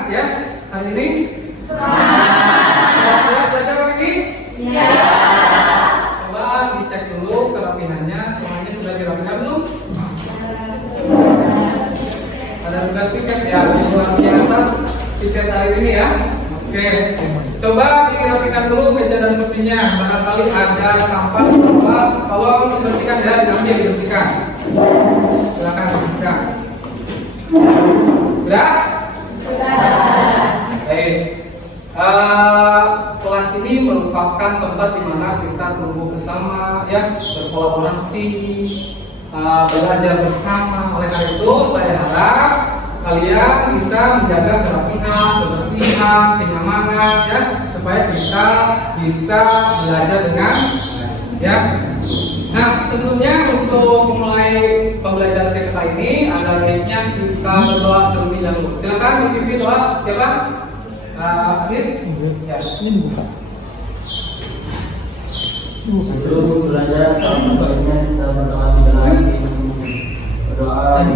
semangat ya hari ini? Semangat. Siap belajar hari ini? Siap. Coba dicek dulu kerapihannya. Semuanya sudah dirapikan belum? Ada tugas piket ya, luar biasa piket hari ini ya. Oke, coba dirapikan dulu meja dan kursinya. Barangkali ada sampah di bawah, tolong dibersihkan ya, diambil dibersihkan. Silakan dibersihkan. Sudah? Baik. Kelas ini merupakan tempat di mana kita tumbuh bersama, ya, berkolaborasi, belajar bersama. Oleh karena itu, saya harap kalian bisa menjaga kerapihan, kebersihan, kenyamanan, ya, supaya kita bisa belajar dengan ya. Nah, sebelumnya untuk memulai pembelajaran kita ini, ada baiknya kita berdoa terlebih dahulu. Silakan memimpin doa. Siapa? Adit? Ya. Sebelum belajar, baiknya kita berdoa di dalam hati masing-masing. Berdoa.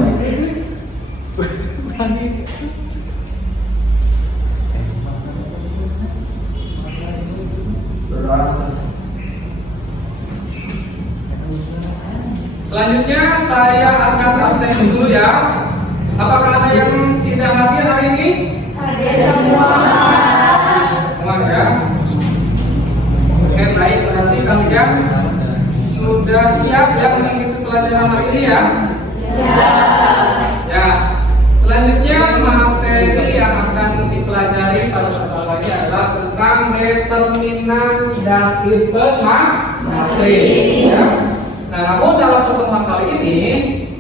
Selanjutnya saya akan absen dulu ya. Apakah ada yang tidak hadir hari ini? Ada semua. Semua ya. Oke, baik, berarti kalian sudah siap ya mengikuti pelajaran hari ini ya? Ya. Selanjutnya materi yang akan dipelajari pada pertemuan ini adalah tentang determinan datif plus materi. Ya. Nah, namun dalam pertemuan kali ini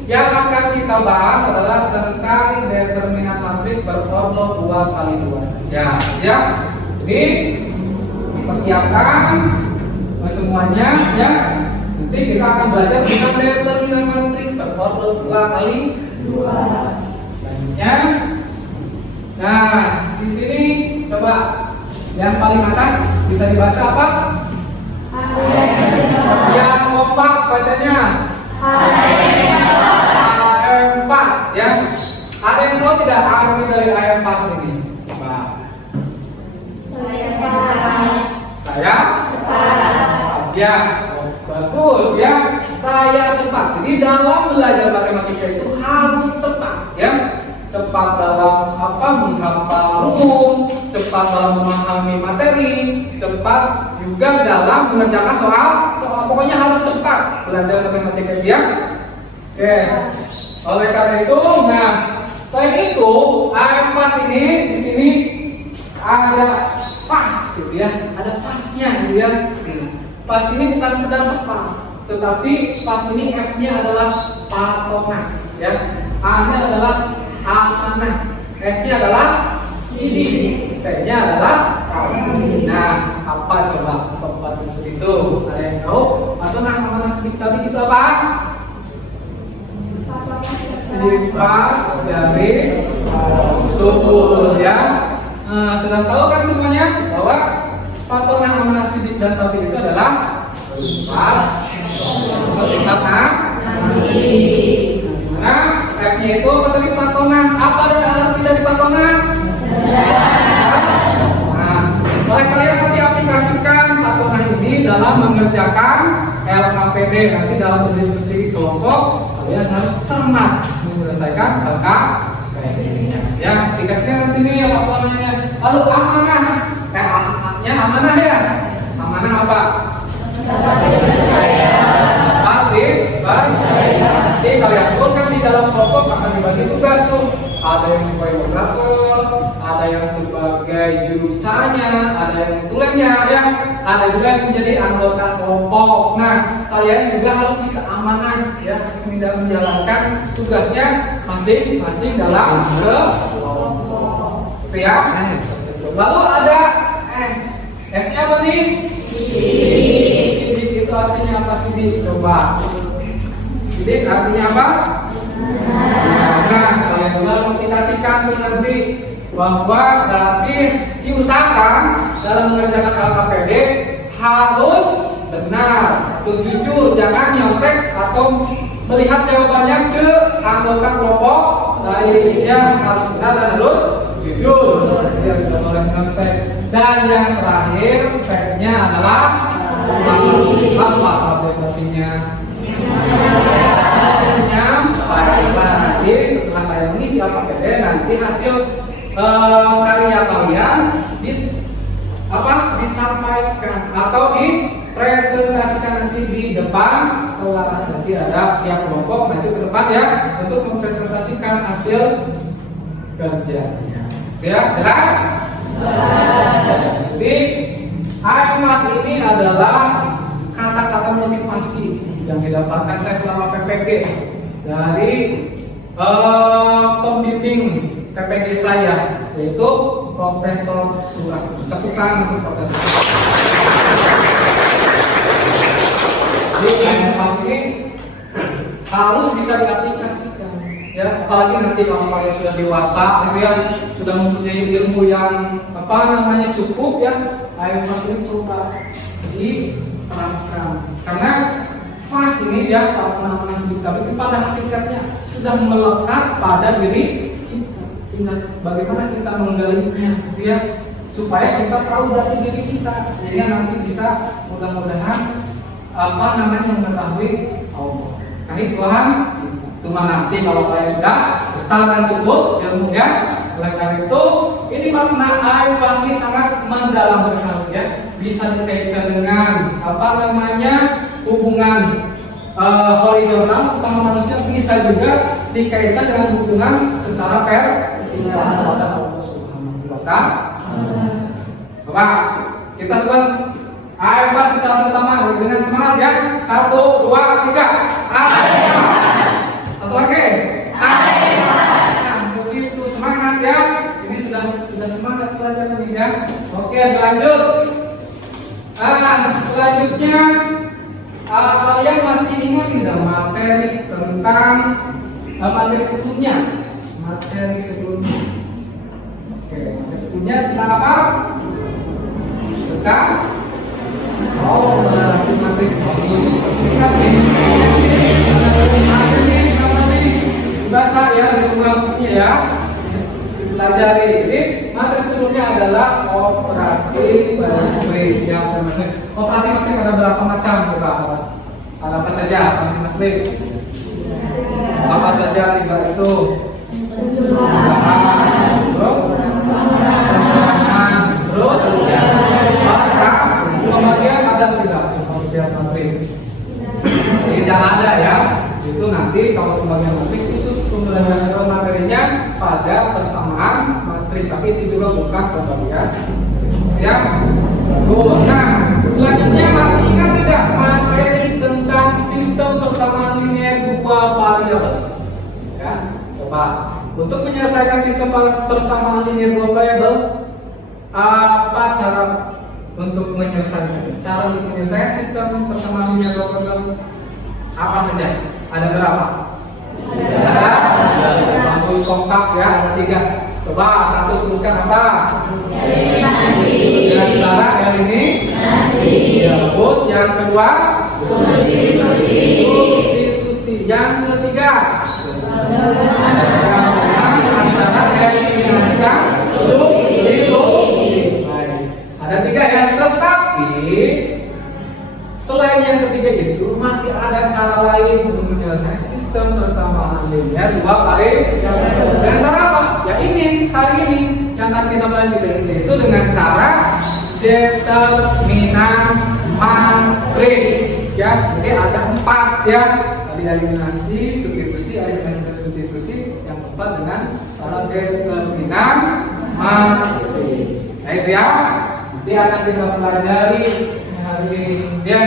yang akan kita bahas adalah tentang determinan matrik berformul 2 x 2 saja. Ya. Jadi persiapkan semuanya ya. Nanti kita akan belajar tentang determinan matrik berformul 2 x 2. Selanjutnya, nah di sini coba yang paling atas bisa dibaca apa? Yang kompak bacanya AM pas ya. Ada yang tahu tidak arti dari AM pas ini? Coba. Saya cepat. Ya, bagus ya. Saya cepat. Jadi dalam belajar matematika itu harus cepat ya. Cepat dalam menghafal rumus, cepat dalam memahami materi, cepat juga dalam mengerjakan soal. Pokoknya harus cepat belajar matematika ya. Oke. Oleh karena itu, nah saya itu AM pas ini di sini ada pas gitu ya, ada pasnya gitu ya. Pas ini bukan sekedar cepat, tetapi pas ini F-nya adalah patokan ya. A-nya adalah amanah, S-nya adalah sidi, T-nya adalah kali. Nah, apa coba tempat unsur itu? Ada yang tahu? Atau amanah sidi tadi itu apa? Sifat dari unsur ya. Sudah tahu kan semuanya bahwa patokan amanah sidi dan tabi itu adalah sifat nabi. Nah, F-nya itu apa tadi patongan? Apa arti dari patongan? Nah, oleh kalian nanti aplikasikan patongan ini dalam mengerjakan LKPD. Nanti dalam berdiskusi kelompok kalian harus cermat menyelesaikan LKPD. Ya, aplikasikan nanti nih patongannya. Lalu amanah, A-nya amanah ya. Amanah apa? Nanti kalian aturkan di dalam kelompok akan dibagi tugas tuh. Ada yang sebagai moderator, ada yang sebagai juru bicaranya, ada yang tulennya ya, ada juga yang menjadi anggota kelompok. Nah, kalian juga harus bisa amanah ya, menjalankan tugasnya masing-masing dalam kelompok. Itu ya. Lalu ada S. S-nya apa nih? Sidik itu artinya apa sidik? Coba. Sidik artinya apa? Nah, kalian juga mengaplikasikan tuh nanti bahwa berarti diusahakan dalam mengerjakan LKPD harus benar, atau jujur, jangan nyontek atau melihat jawabannya ke anggota kelompok lain. Yang harus benar dan harus jujur. Dan yang terakhir P-nya adalah apa artinya? Nanti setelah kalian mengisi APBD, nanti hasil karya kalian disampaikan atau dipresentasikan nanti di depan kelas. Nanti ada pihak kelompok maju ke depan ya untuk mempresentasikan hasil kerjanya. Ya, jelas? Jadi AMAS ini adalah kata-kata motivasi yang didapatkan saya selama PPG dari pembimbing PPG saya, yaitu Profesor Surat. Tepuk tangan untuk Profesor. Jadi AMAS ini harus bisa diaplikasikan, ya, apalagi nanti kalau kalian sudah dewasa, ya, sudah mempunyai ilmu yang cukup, ya, AMAS ini coba diterapkan. Karena FAS ini ya, kalau teman-teman sebut tadi, pada hakikatnya sudah melekat pada diri kita. Tinggal bagaimana kita menggalinya, ya, supaya kita tahu jati diri kita, sehingga nanti bisa mudah-mudahan mengetahui Allah. Nah, Tuhan, cuma nanti kalau kalian sudah besar dan cukup ilmunya. Oleh karena itu, ini makna AMAS ini sangat mendalam sekali, ya. Bisa dikaitkan dengan hubungan horizontal sama manusia, bisa juga dikaitkan dengan hubungan secara vertikal kepada Allah Subhanahu wa Ta'ala. Coba kita sebut AMAS secara bersama dengan semangat, ya. 1, 2, 3. AMAS. Satu lagi. AMAS. Nah, begitu semangat, ya. Ini sudah semangat pelajaran ini, ya. Oke, lanjut. Selanjutnya kalian masih ingat tidak materi tentang materi sebelumnya? Materi sebelumnya. Oke, materi sebelumnya tentang apa? Tentang materi. Ingat nih, baca ya di rumah bukunya, ya. Pelajari. Jadi materi sebelumnya adalah operasi matrik. Ya, operasi matrik ada berapa macam? Coba ada apa saja? Mas Rik? Apa saja tiga itu? Terus kemudian ada tidak pembagian matrik? Tidak ada, ya. Itu nanti kalau pembagian matrik khusus pembelajaran materinya pada persamaan matrik, tapi itu juga bukan pembagian, ya. Nah, selanjutnya masih ingat tidak materi tentang sistem persamaan linear dua variabel? Ya, coba untuk menyelesaikan sistem persamaan linear dua variabel, apa cara untuk menyelesaikan? Cara untuk menyelesaikan sistem persamaan linear dua variabel apa saja? Ada berapa? Ada bangkus kompak, ya, ada 3. Coba satu sebutkan apa? Dengan cara eliminasi. Ya, bagus. Yang kedua, substitusi. Yang ketiga, antara eliminasi dan substitusi. Ada 3, ya. Tetapi selain yang ketiga itu masih ada cara lain untuk menyelesaikan sistem persamaan linear dua variabel. Dengan cara apa? Ya ini, hari ini yang akan kita pelajari itu dengan cara determinan matriks. Ya, jadi ada 4, ya. Tadi eliminasi, substitusi, eliminasi dan substitusi. Yang keempat dengan cara determinan matriks. Baik, ya. Nanti akan kita pelajari hari ini, ya.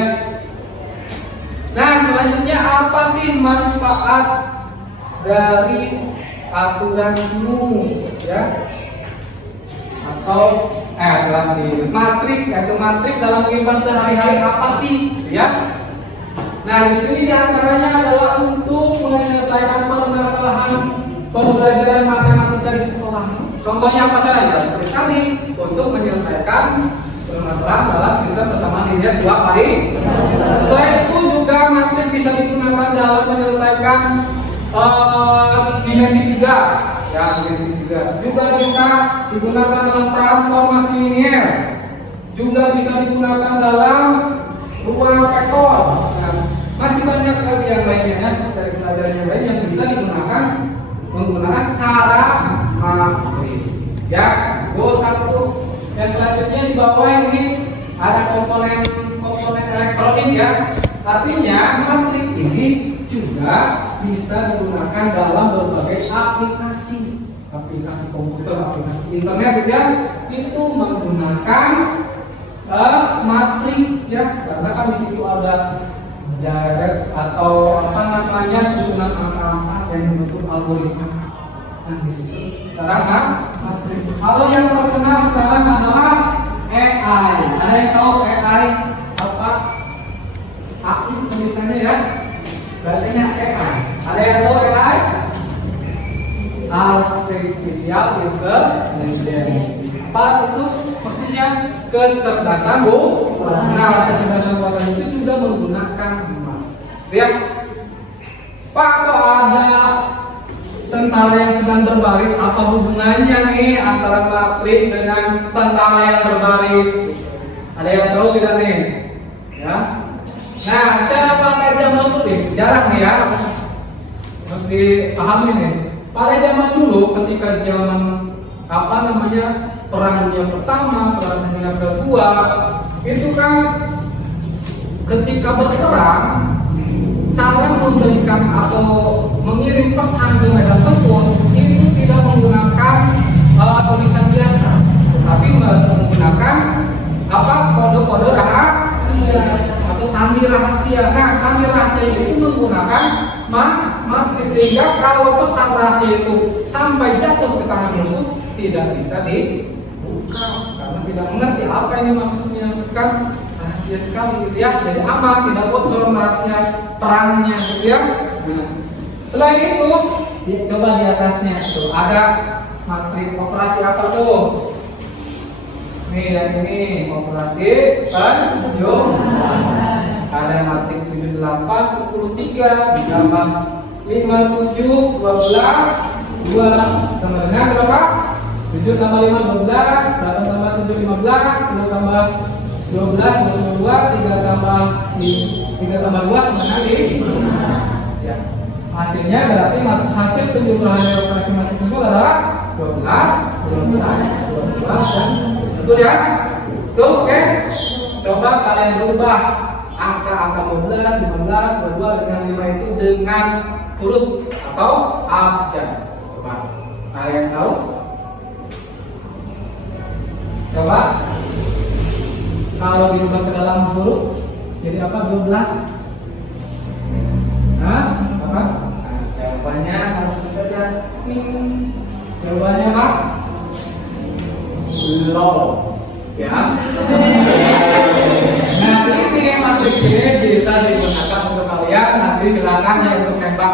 Nah, selanjutnya apa sih manfaat dari aturan rumus, ya? Atau matrik, yaitu matrik dalam kehidupan sehari-hari apa sih, ya? Nah, di sini diantaranya adalah untuk menyelesaikan permasalahan pembelajaran matematika di sekolah. Contohnya apa saja? Seperti tadi, untuk menyelesaikan permasalahan dalam sistem persamaan linear dua variabel. Selain itu juga matrik bisa digunakan dalam menyelesaikan dimensi 3, ya, dimensi 3. Juga bisa digunakan dalam transformasi linier. Juga bisa digunakan dalam ruang vektor. Nah, masih banyak lagi yang lainnya dari pelajaran yang lain yang bisa digunakan menggunakan cara matrix. Ya, satu. Yang selanjutnya di bawah ini ada komponen elektronik ya. Artinya matrix ini juga bisa digunakan dalam berbagai aplikasi komputer, aplikasi internet ya. Itu menggunakan matrix ya, karena kan di situ ada direct atau susunan angka-angka yang membentuk algoritma. Nah, disusun sekarang matrix. Kalau yang terkenal sekarang adalah AI. Ada yang tahu AI apa? AI tulisannya ya, bacanya AI. Ada yang tahu AI? Artificial Intelligence. Apa itu? Maksudnya kecerdasan buatan. Nah, kecerdasan buatan itu juga menggunakan matrix. Ya, Pak, kok ada tentara yang sedang berbaris? Apa hubungannya nih antara matrix dengan tentara yang berbaris? Ada yang tahu tidak nih? Ya. Nah, cara pakai zaman dulu nih, sejarah nih ya, mesti paham nih. Pada zaman dulu, ketika zaman Perang Dunia Pertama, Perang Dunia Kedua, itu kan ketika berperang, cara memberikan atau mengirim pesan ke medan tempur itu tidak menggunakan tulisan biasa, tetapi menggunakan kode-kode rahasia atau sandi rahasia. Nah, sandi rahasia itu menggunakan matrix, sehingga kalau pesan rahasia itu sampai jatuh ke tangan musuh tidak bisa dibuka karena tidak mengerti apa ini maksudnya, kan rahasia sekali gitu ya. Jadi aman, tidak bocor rahasia perangnya gitu ya. Nah, selain itu, coba di atasnya tuh ada matrix operasi apa tuh? Nih, yang ini operasi penjumlahan. Ada matrix 78 10 3 ditambah 5 7 12 2 sama dengan berapa? 7 tambah 5 12, 8 tambah 7 15, 2 tambah 12 22, 3 tambah 2 sama dengan 5. Ya. Hasilnya berarti hasil penjumlahan operasi matrix itu adalah 12 dan betul ya? Betul, oke? Coba kalian berubah angka-angka 12, 15, 22 dengan 5 itu dengan huruf atau abjad. Coba kalian tahu? Coba kalau diubah ke dalam huruf jadi apa? 12. Nah, apa? Nah, jawabannya harus bisa jawabannya apa? Low. Ya. Nah, ini matrix ini bisa digunakan untuk kalian. Nanti silakan ya untuk tembak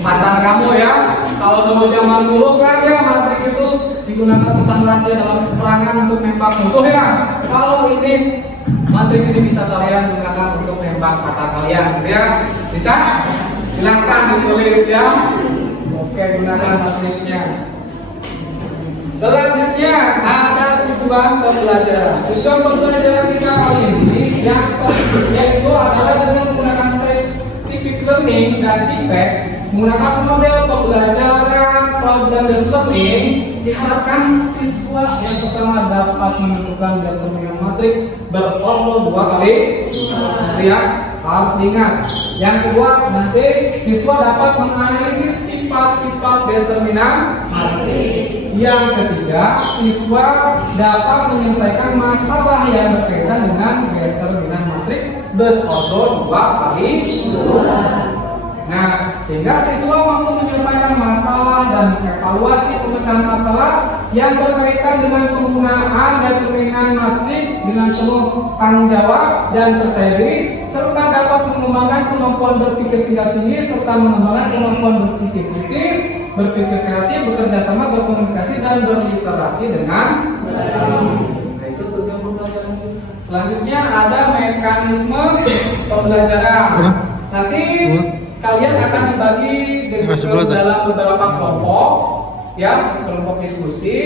pacar kamu ya. Kalau dulu zaman dulu kan ya matrix itu digunakan pesan rahasia dalam peperangan untuk nembak musuh ya. Kalau ini matrix ini bisa kalian gunakan untuk nembak pacar kalian, gitu ya. Bisa? Silakan ditulis ya. Oke, gunakan matrixnya. Selanjutnya ada tujuan pembelajaran. Tujuan pembelajaran kita kali ini yaitu adalah dengan menggunakan scientific learning dan TIPEC, menggunakan model pembelajaran problem-based learning, diharapkan siswa yang pertama dapat menentukan determinan matrik berordo 2 kali. Ya, harus diingat. Yang kedua, nanti siswa dapat menganalisis sifat-sifat determinan matrik. Yang ketiga, siswa dapat menyelesaikan masalah yang berkaitan dengan determinan matrik berordo 2 kali. Nah, sehingga siswa mampu menyelesaikan masalah dan evaluasi pemecahan masalah yang berkaitan dengan penggunaan determinan matrik dengan penuh tanggung jawab dan percaya diri, serta dapat mengembangkan kemampuan berpikir tingkat tinggi serta mengembangkan kemampuan berpikir kritis, berpikir kreatif, bekerja sama, berkomunikasi dan berliterasi dengan Nah, itu tujuan pembelajaran. Selanjutnya ada mekanisme pembelajaran. Nanti kalian akan dibagi dalam beberapa kelompok ya kelompok diskusi,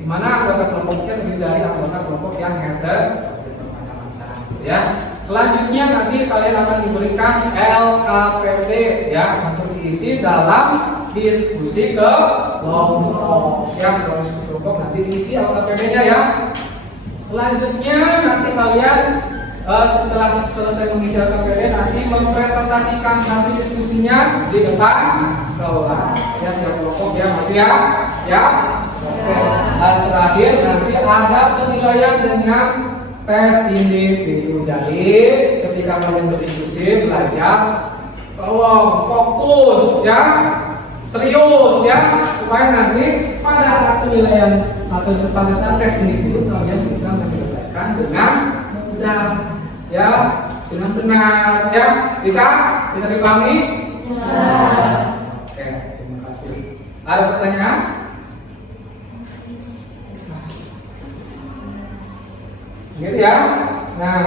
di mana anggota kelompoknya terdiri dari anggota kelompok yang bermacam-macam, ya. Selanjutnya nanti kalian akan diberikan LKPD, ya, untuk diisi dalam diskusi kelompok. Ya, dalam diskusi kelompok nanti diisi LKPD-nya, ya. Selanjutnya nanti kalian setelah selesai mengisi LKPD nanti mempresentasikan hasil diskusinya di depan kelas. Ya, setiap kelompok ya, maju ya, ya. Oke. Dan terakhir nanti ada penilaian dengan tes individu. Jadi ketika kalian berdiskusi belajar, tolong fokus ya, serius ya, supaya nanti pada saat penilaian atau pada saat tes individu kalian bisa menyelesaikan dengan mudah, ya, dengan benar, ya, bisa dipahami? Bisa. Oke, terima kasih. Ada pertanyaan? Gitu ya. Nah,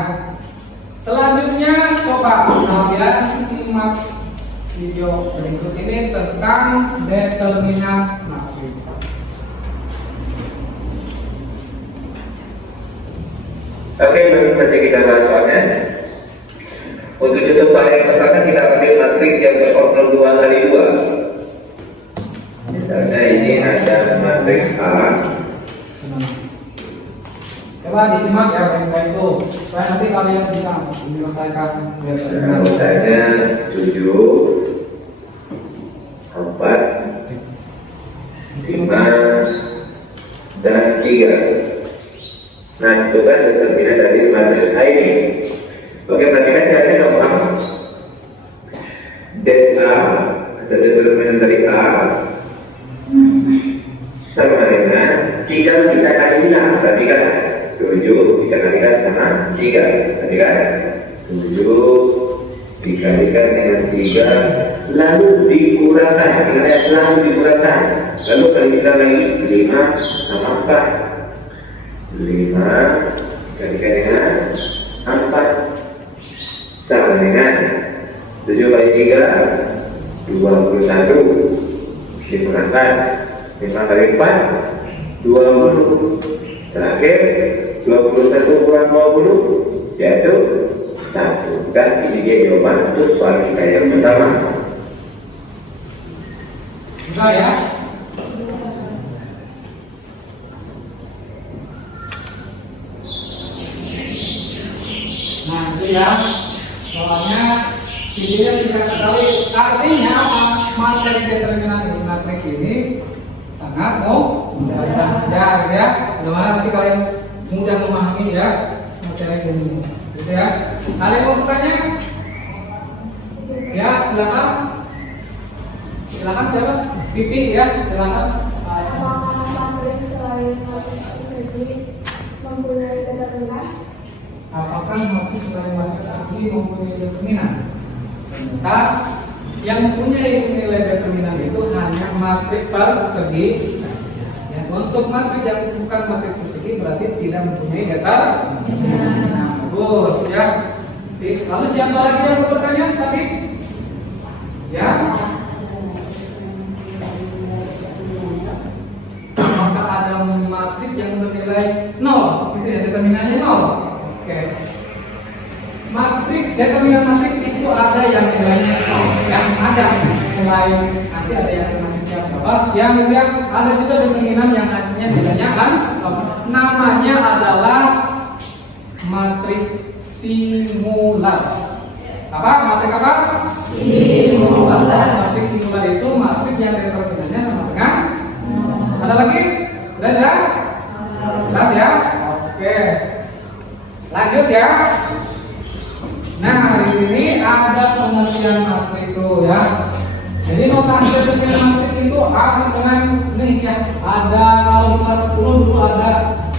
selanjutnya coba kalian simak video berikut ini tentang determinan matrik. Oke, masih saja kita bahas soalnya. Untuk contoh soal yang pertama kita ambil matrik yang berordinal 2 kali 2. Misalnya ini ada matriks A. Coba disimak ya baik-baik itu, supaya nanti kalian bisa menyelesaikan determinan. Misalnya 7, 4, 5, dan 3. Nah, itu kan determinan dari matriks A ini. Oke, perhatikan caranya gampang. Det A atau determinan dari A sama dengan 3 kita kalikan. Perhatikan 7 kita kalikan sama 3. Perhatikan 7 dikalikan dengan 3, lalu dikurangkan. Ingat, selalu dikurangkan. Lalu kalikan lagi 5 sama 4. 5 dikalikan dengan 4 sama dengan 7 kali 3 21 dikurangkan 5 kali 4 20. Terakhir 21 kurang 20 yaitu 1. Dan ini dia jawaban untuk soal kita yang pertama. Bisa ya? Nah, itu ya. Soalnya videonya singkat sekali. Artinya materi determinan matrik ini sangat mudah ya. Bagaimana nanti kalian mudah memahami ya materi ini. Gitu ya. Ada yang mau bertanya? Ya, silakan. Silakan siapa? Pipi ya, silakan. Apakah matrik selain matrik persegi mempunyai determinan? Apakah matrik selain matrik asli mempunyai determinan? Ternyata yang mempunyai nilai determinan itu hanya matrik persegi saja. Ya, untuk matrik yang bukan matrik persegi berarti tidak mempunyai determinan. Nah, bagus ya. Lalu siapa lagi yang bertanya tadi? Ya. Apakah ada matrik yang bernilai 0? Itu ya, determinannya 0. Oke. Matrik, determinan matrik itu ada yang nilainya 0. Yang ada selain nanti ada yang masih siap bebas. Yang ada juga determinan yang hasilnya nilainya kan 0. Namanya adalah matrik simular. Apa? Matrik apa? Simular. Matrik simular itu matrik yang determinannya sama dengan. Ada lagi? Udah jelas? Jelas ya? Oke. Lanjut ya. Nah, di sini ada pengertian matrik itu ya. Jadi notasi determinan matrik itu sama dengan ini ya. Ada kalau di kelas 10 dulu ada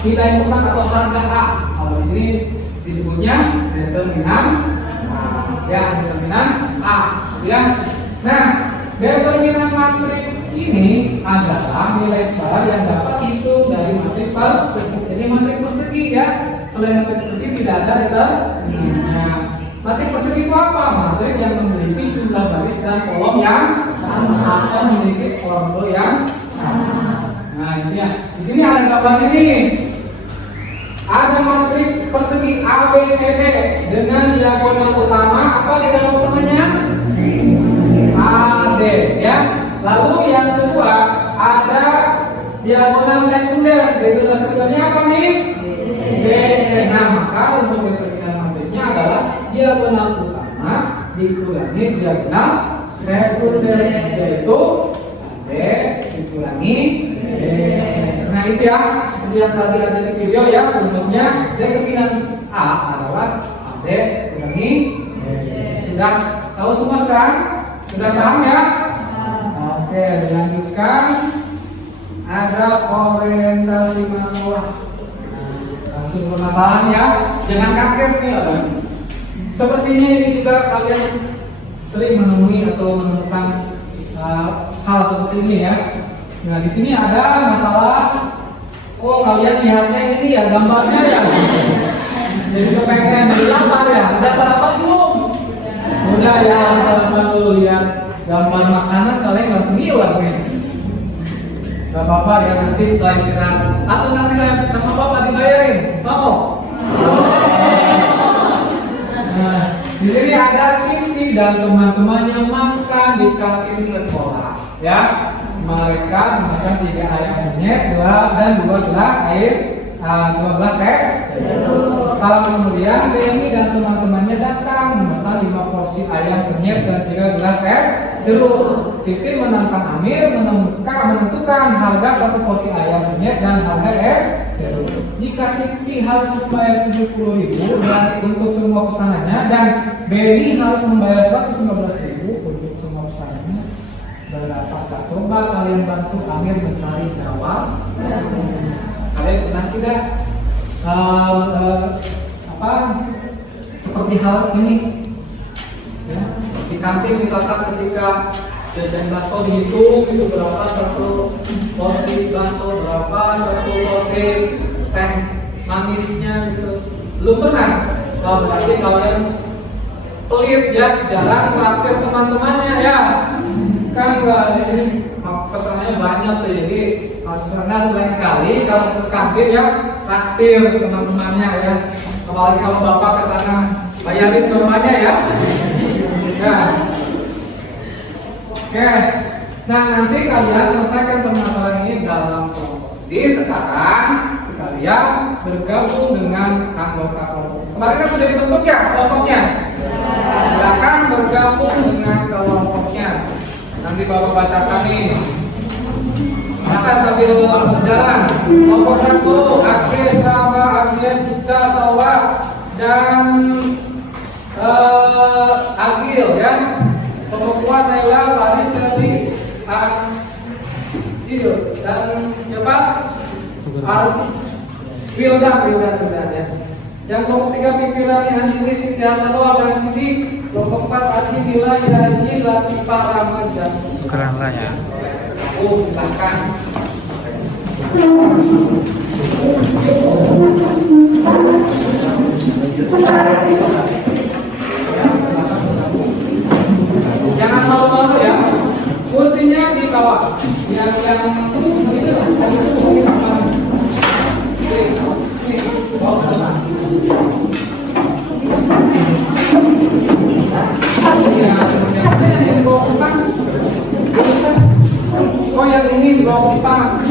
nilai mutlak atau harga A. Kalau di sini disebutnya determinan A. Ya, determinan A. Ya. Nah, determinan matrik ini adalah nilai scalar yang dapat dihitung dari matrik persegi. Jadi matrik persegi ya. Selain matrik persegi tidak ada determinannya. Matrik persegi itu apa? Matrik yang memiliki jumlah baris dan kolom yang sama atau memiliki formula yang sama. Nah, ini ya. Di sini ada gambar ini. Ada matriks persegi ABCD dengan diagonal utama apa diagonal utamanya? AD ya. Lalu yang kedua ada diagonal sekunder. Diagonal sekundernya apa nih? BC. Nah, maka untuk determinan matriksnya adalah diagonal utama dikurangi diagonal sekunder, yaitu AD dikurangi BC. Nah itu ya, seperti yang tadi ada di video ya, rumusnya determinan A adalah AD kurangi BC. Sudah tahu semua sekarang? Sudah paham ya? Oke, dilanjutkan. Ada orientasi masalah. Langsung permasalahan ya, jangan kaget nih apa. Sepertinya ini juga kalian sering menemui atau menemukan hal seperti ini ya. Nah di sini ada masalah. Oh kalian lihatnya ini ya gambarnya ya. Jadi kepengen dilamar ya. Udah sarapan belum? Udah ya, sarapan dulu lihat gambar makanan kalian langsung ngiler nih. Gak apa-apa ya, nanti setelah istirahat atau nanti saya sama bapak dibayarin. Mau? Nah, di sini ada Siti dan teman-temannya makan di kantin sekolah. Ya, mereka memesan 3 ayam penyet dan 2 gelas air, 2 gelas es. Kalau kemudian Benny dan teman-temannya datang memesan 5 porsi ayam penyet dan 3 gelas es jeruk. Siti menantang Amir menentukan harga 1 porsi ayam penyet dan harga es jeruk. Jika Siti harus membayar 70.000 untuk semua pesanannya dan Benny harus membayar 115.000 untuk semua pesanannya, berapakah? Coba kalian bantu Amir mencari jawab. Kalian pernah tidak seperti hal ini? Ya, di kantin misalkan ketika jajan bakso dihitung itu berapa 1 porsi bakso, berapa 1 porsi teh manisnya gitu. Belum pernah? Oh, berarti kalian pelit ya, jarang traktir teman-temannya ya. Kan di sini pesanannya banyak tuh, jadi harus pernah lain kali kalau ke kantin ya traktir teman-temannya ya. Apalagi kalau bapak ke sana bayarin bapaknya ya. Ya. Oke. Nah, nanti kalian selesaikan permasalahan ini dalam kelompok. Jadi sekarang kalian bergabung dengan anggota kelompok. Kemarin kan sudah dibentuk ya kelompoknya. Silakan bergabung dengan kelompoknya. Nanti bapak bacakan nih. Silakan sambil berjalan. Kelompok 1, Akil, Sama, Agil, Cica, Sawa, dan Agil ya. Kelompok 2, Naila, Lani, Shelly, Agil, dan siapa? Wildan ya. Yang kelompok 3 pimpinan Andini, Siti Hasanwa, dan Siti. Kelompok 4 Adi, Bila, Yaji, Latifah, Ramadan. Keren lah ya. Oh, silakan. Jangan malu-malu ya. Kursinya di bawah. Yang itu. Oh yang ini blok 4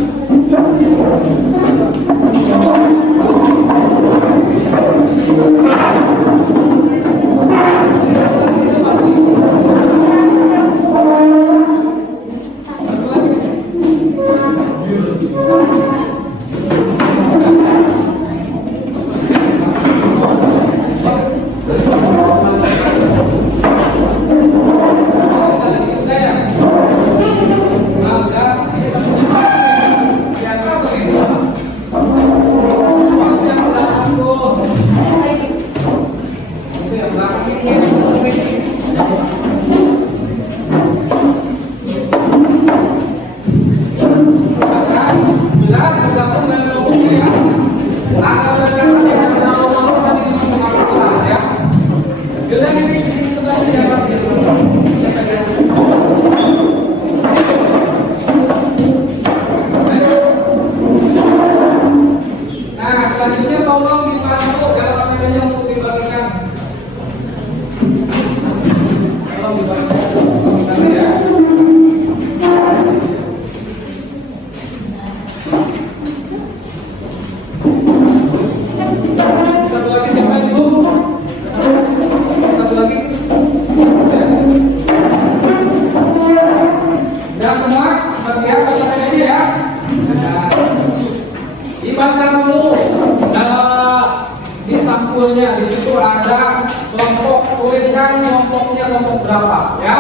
dulunya. Di situ ada kelompok, tuliskan kelompoknya kelompok berapa, ya.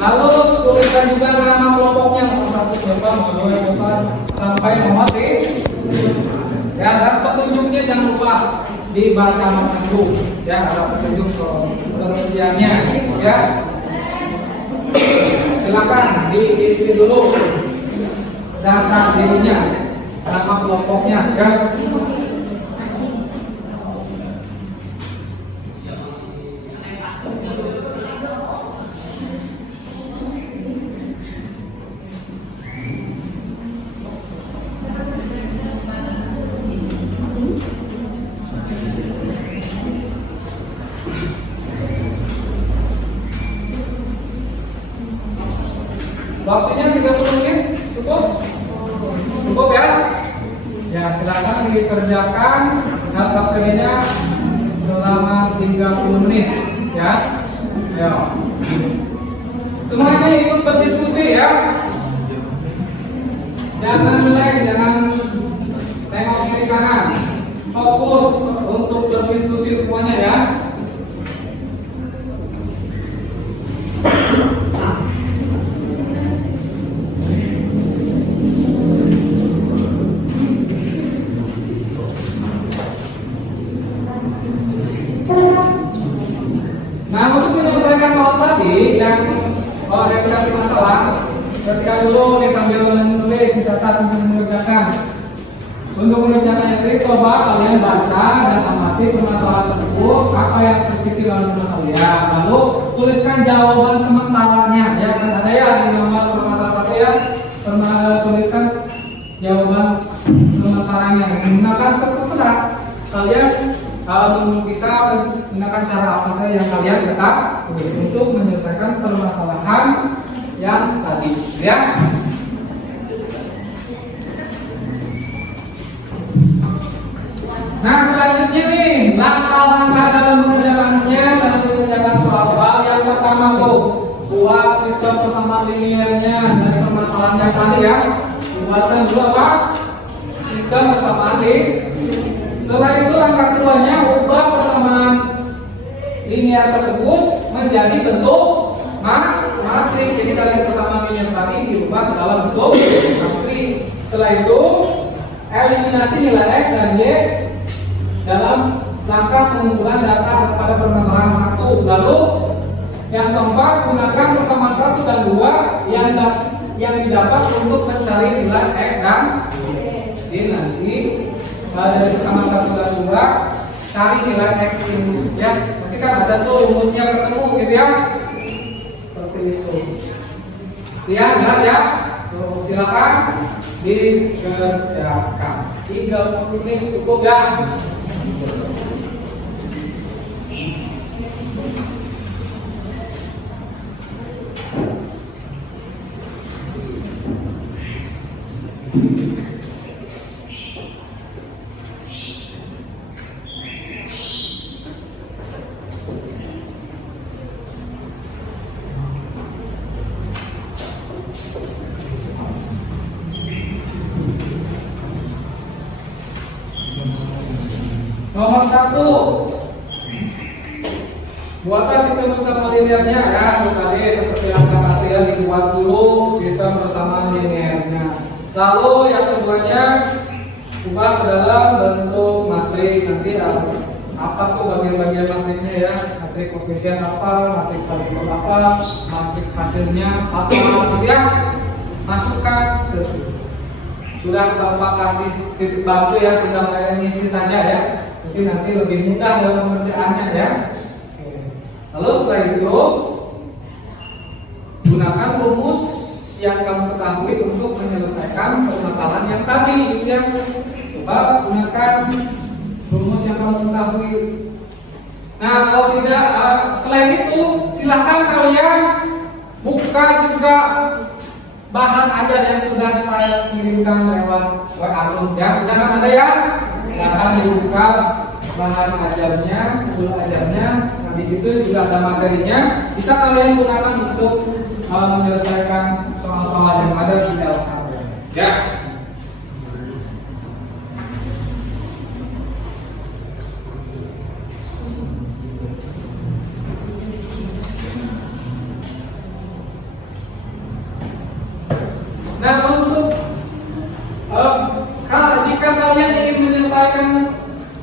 Lalu tuliskan juga nama kelompoknya nomor 1 siapa, nomor 2 siapa, sampai nomor 3. Ya, dan petunjuknya jangan lupa dibaca satu, ya, ada petunjuk pengisiannya, ya. Silakan diisi dulu data dirinya, nama kelompoknya, ya. Waktunya 30 menit, cukup? Cukup ya? Ya, silakan dikerjakan data kerjanya selama 30 menit, ya. Ayo. Semuanya ikut berdiskusi, ya. Jangan melek, jangan tengok kiri kanan. Fokus untuk berdiskusi semuanya, ya. Nah, untuk menyelesaikan soal tadi yang realisasi masalah, ketika dulu nih sambil menulis, mencatat, mengerjakan. Untuk mengerjakan yang coba kalian baca dan amati permasalahan tersebut, apa yang terpikir dalam benak kalian. Lalu tuliskan jawaban sementaranya, ya kan ada ya di nomor permasalahan 1 ya. Tuliskan jawaban sementaranya menggunakan terserah kalian. Bisa menggunakan cara apa saja yang kalian ketahui untuk menyelesaikan permasalahan yang tadi, ya. Nah, selanjutnya nih langkah-langkah dalam mengerjakannya dan mengerjakan soal-soal. Yang pertama tuh buat sistem persamaan linearnya dari permasalahan yang tadi, ya. Buatkan dulu apa? Sistem persamaan linear. Setelah itu langkah keduanya ubah persamaan linear tersebut menjadi bentuk matrik. Jadi dari persamaan linear tadi diubah ke dalam bentuk matrik. Setelah itu eliminasi nilai x dan y dalam langkah pengumpulan data pada permasalahan 1. Lalu yang keempat, gunakan persamaan 1 dan 2 yang didapat untuk mencari nilai x dan y. Jadi nanti dari persamaan 1 dan 2 cari nilai x ini, ya. Ketika baca tuh rumusnya ketemu, gitu ya. Seperti itu. Ya, jelas ya. Tuh, silakan dikerjakan. 30 menit cukup, ya. Nomor 1, buatlah sistem persamaan linearnya, ya. Tadi seperti angka 1 ya, dibuat dulu sistem persamaan linearnya. Lalu yang keduanya ubah ke dalam bentuk matrik. Nanti apa tuh bagian-bagian matriknya, ya. Matrik koefisien apa, matrik variabel apa, matrik hasilnya apa, gitu ya. Masukkan ke situ. Sudah Bapak kasih titik bantu, ya, tinggal mengisi saja, ya. Jadi nanti lebih mudah dalam pengerjaannya, ya. Lalu setelah itu gunakan rumus yang kamu ketahui untuk menyelesaikan permasalahan yang tadi, gitu ya. Coba gunakan rumus yang kamu ketahui. Nah, kalau tidak, selain itu silahkan kalian buka juga bahan ajar yang sudah saya kirimkan lewat WA Room, ya. Sudah kan ada, ya? Silahkan dibuka bahan ajarnya, buku ajarnya. Nah, di situ juga ada materinya. Bisa kalian gunakan untuk menyelesaikan soal-soal yang ada di dalam tabel, ya. kalian ingin menyelesaikan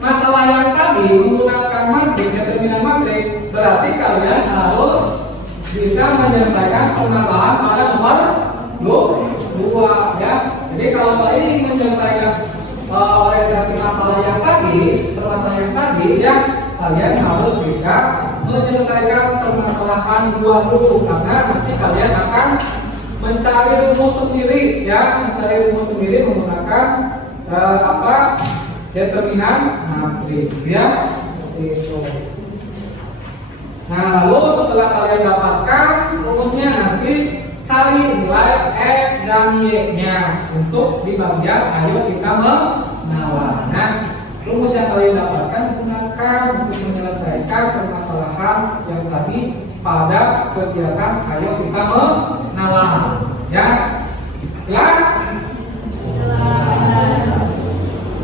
masalah yang tadi menggunakan matrik, determinan matrik, berarti kalian harus bisa menyelesaikan permasalahan pada nomor 2 ya. Jadi kalau kalian ingin menyelesaikan orientasi masalah yang tadi, permasalahan yang tadi ya, kalian harus bisa menyelesaikan permasalahan 2 dulu, karena nanti kalian akan mencari rumus sendiri ya, mencari rumus sendiri menggunakan determinan matrik ya, seperti itu. Nah, lalu setelah kalian dapatkan rumusnya, nanti cari nilai X dan Y-nya untuk di bagian ayo kita menawar. Nah, rumus yang kalian dapatkan gunakan untuk menyelesaikan permasalahan yang tadi pada kegiatan ayo kita menawar. Ya, jelas?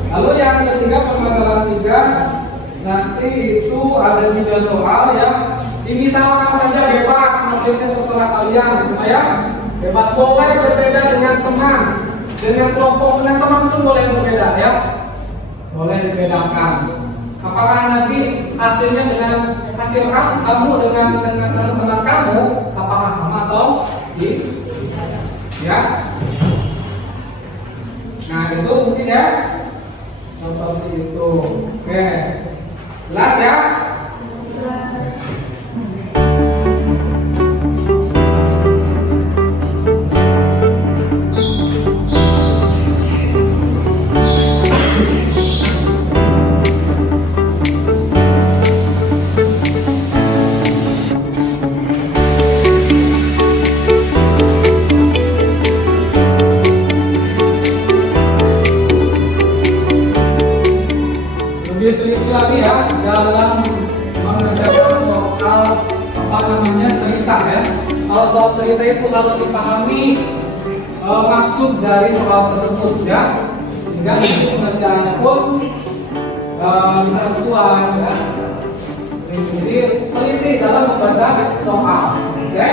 Lalu yang ketiga, permasalahan 3, nanti itu ada 3 soal ya. Dimisalkan saja bebas, matriknya terserah kalian, ya. Bebas, boleh berbeda dengan teman, dengan kelompok dengan teman pun boleh berbeda ya. Boleh dibedakan. Apakah nanti hasilnya dengan hasil kamu dengan teman-teman kamu, apakah sama atau ya? Nah itu mungkin ya. Seperti itu. Oke. Jelas ya? Lebih lagi ya dalam mengerjakan soal cerita ya. Kalau soal cerita itu harus dipahami maksud dari soal tersebut ya, sehingga pengerjaannya pun bisa sesuai ya. Jadi teliti dalam membaca soal, oke?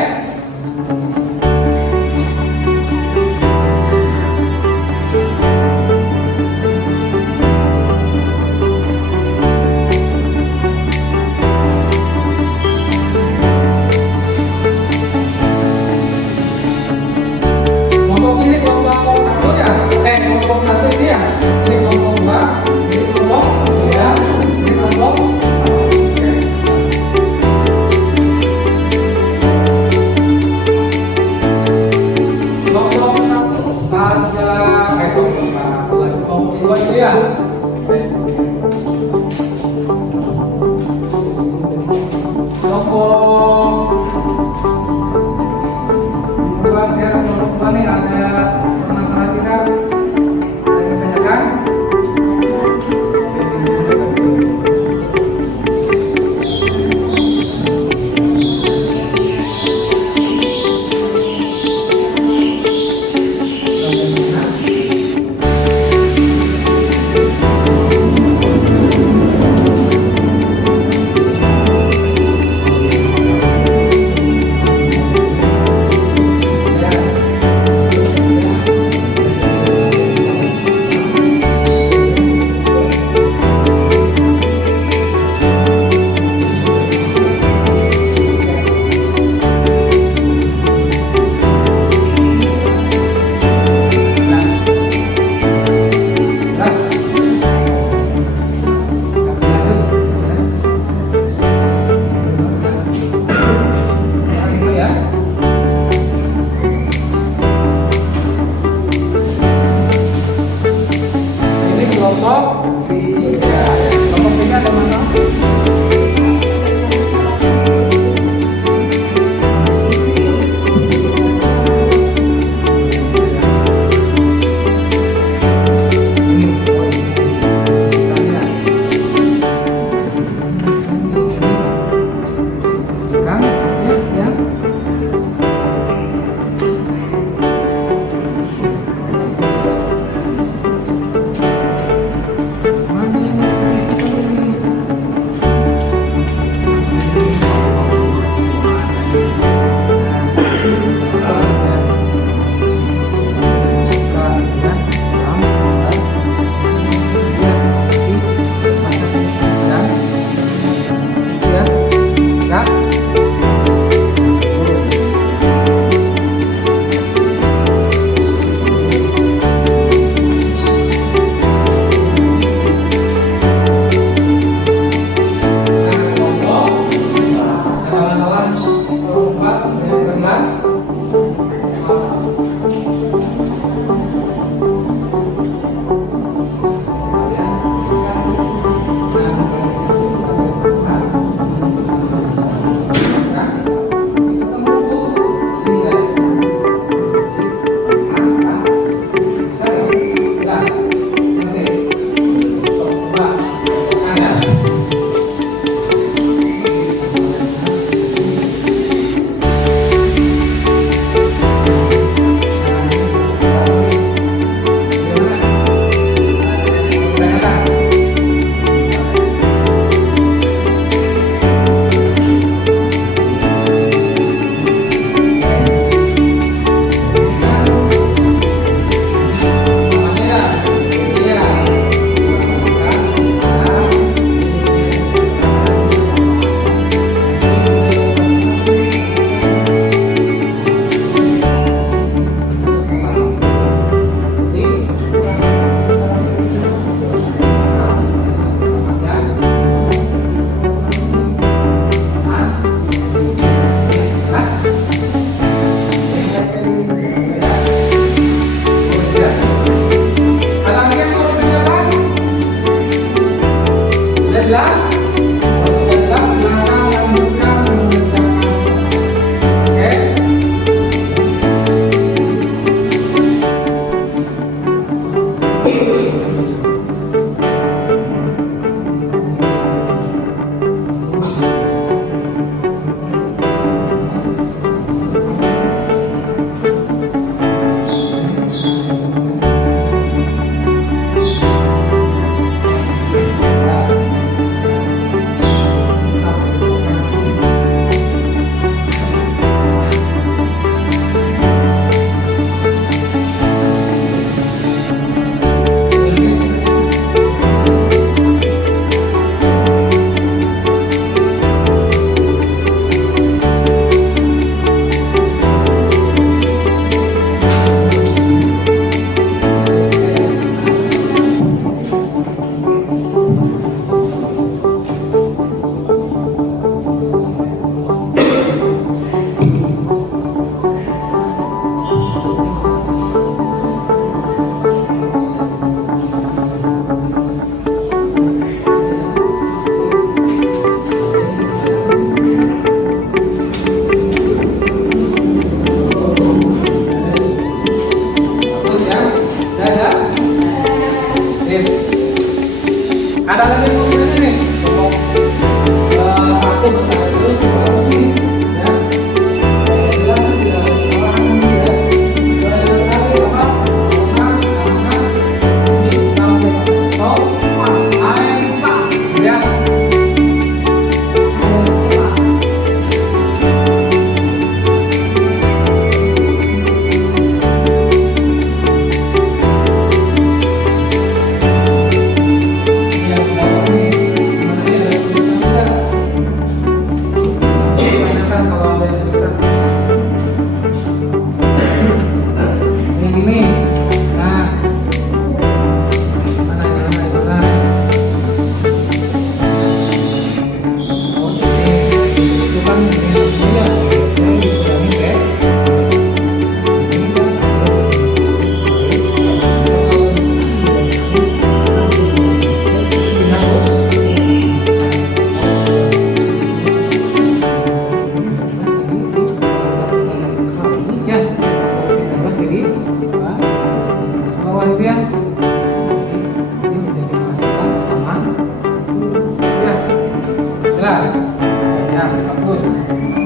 jelas? Kalau sudah jelas, silakan lanjutkan mengerjakan. Oke? Bagus ya. Sudah jelas? Nih. Ada lagi yang nih. Kelompok satu bertanya terus berapa sih? Ya. Jelas tidak ada kesalahan ya. Sudah diketahui apa? Karena ini kalau so fast, I'm fast ya. Sangat cepat. Ya, kebanyakan kalau ada yang suka yang ini. Nah, mana yang mana itu kan? Oh ini itu kan ini ya, ini dikurangi ya. Ini kan ya, terus jadi bawah itu ya, ini menjadi masukan kesamaan ya, jelas ya, bagus,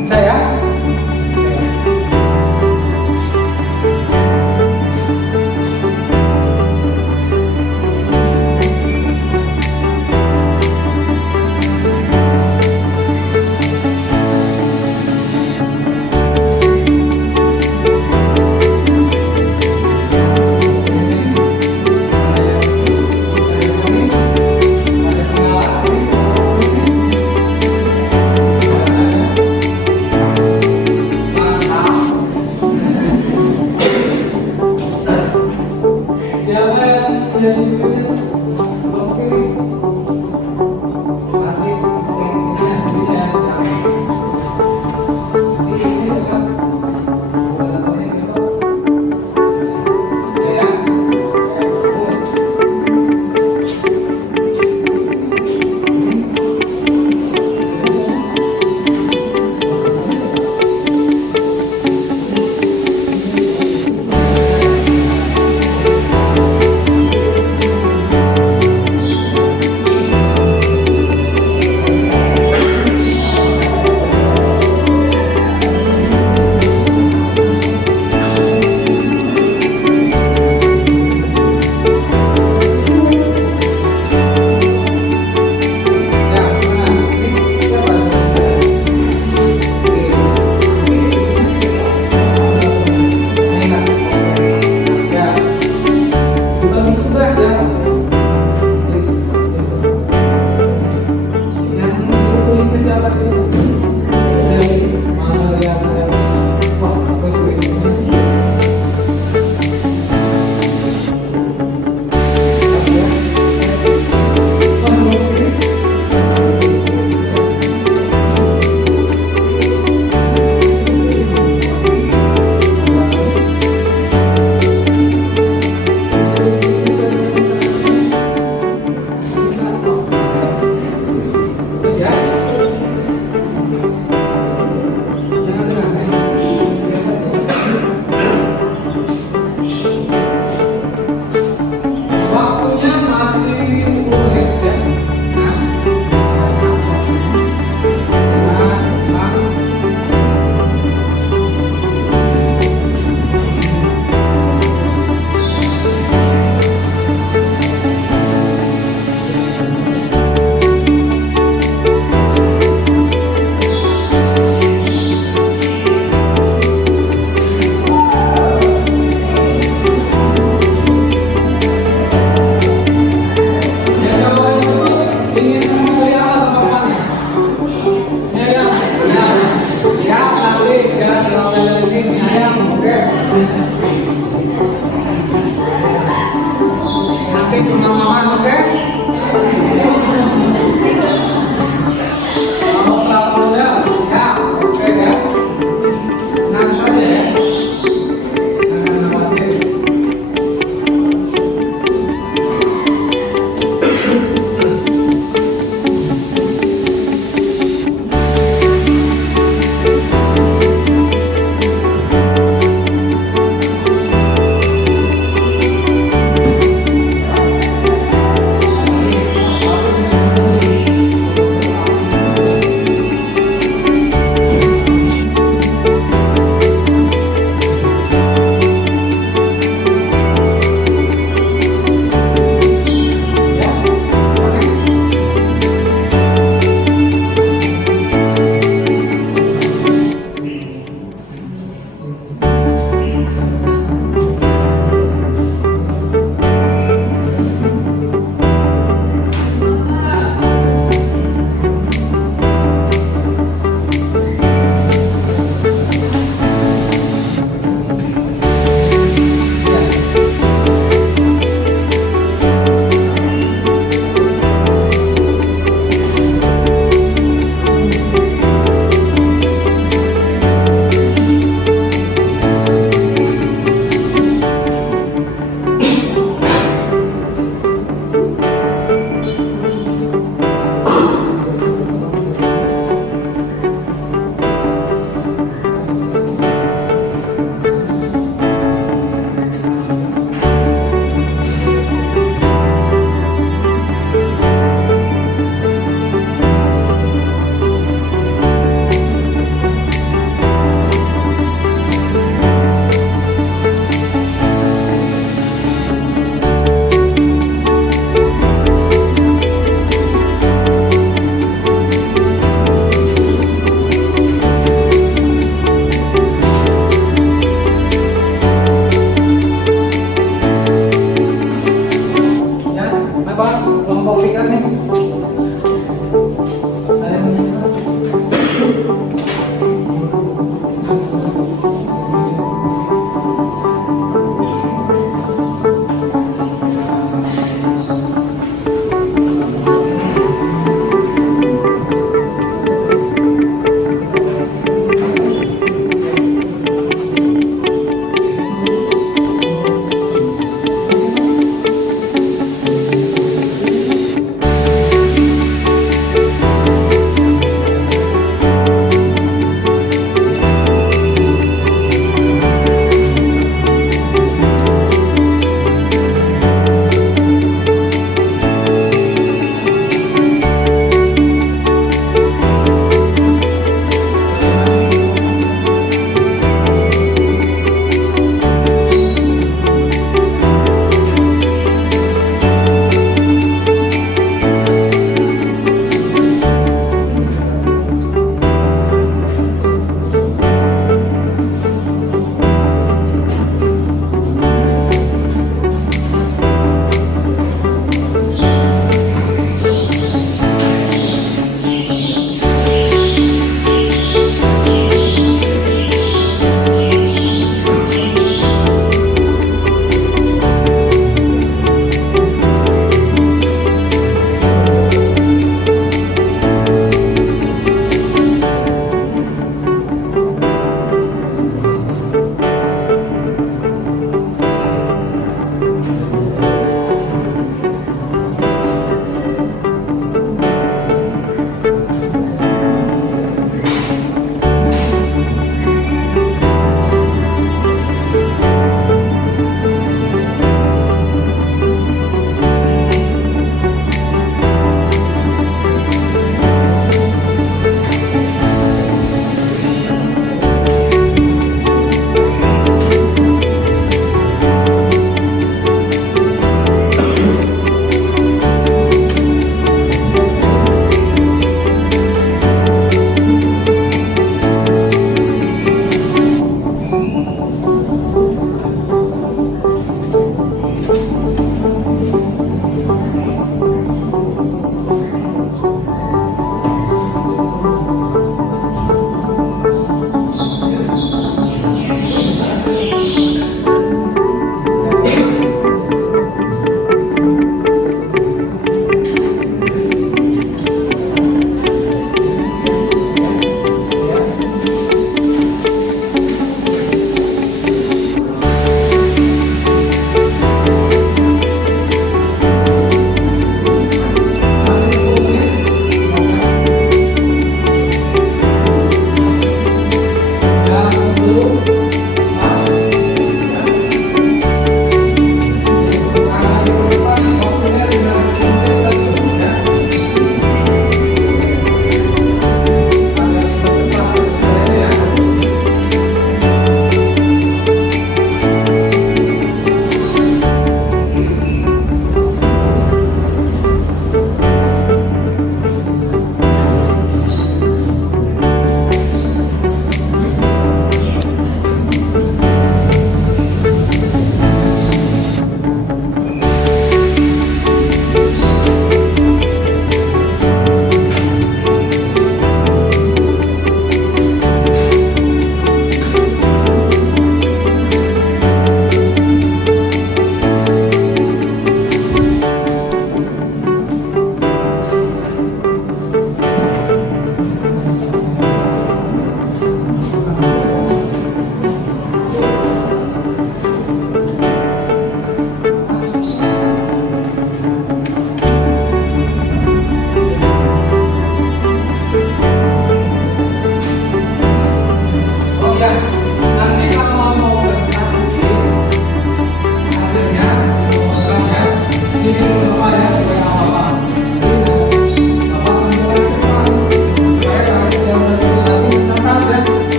bisa ya. Ada kelompok ikannya. Ada yang menyangka?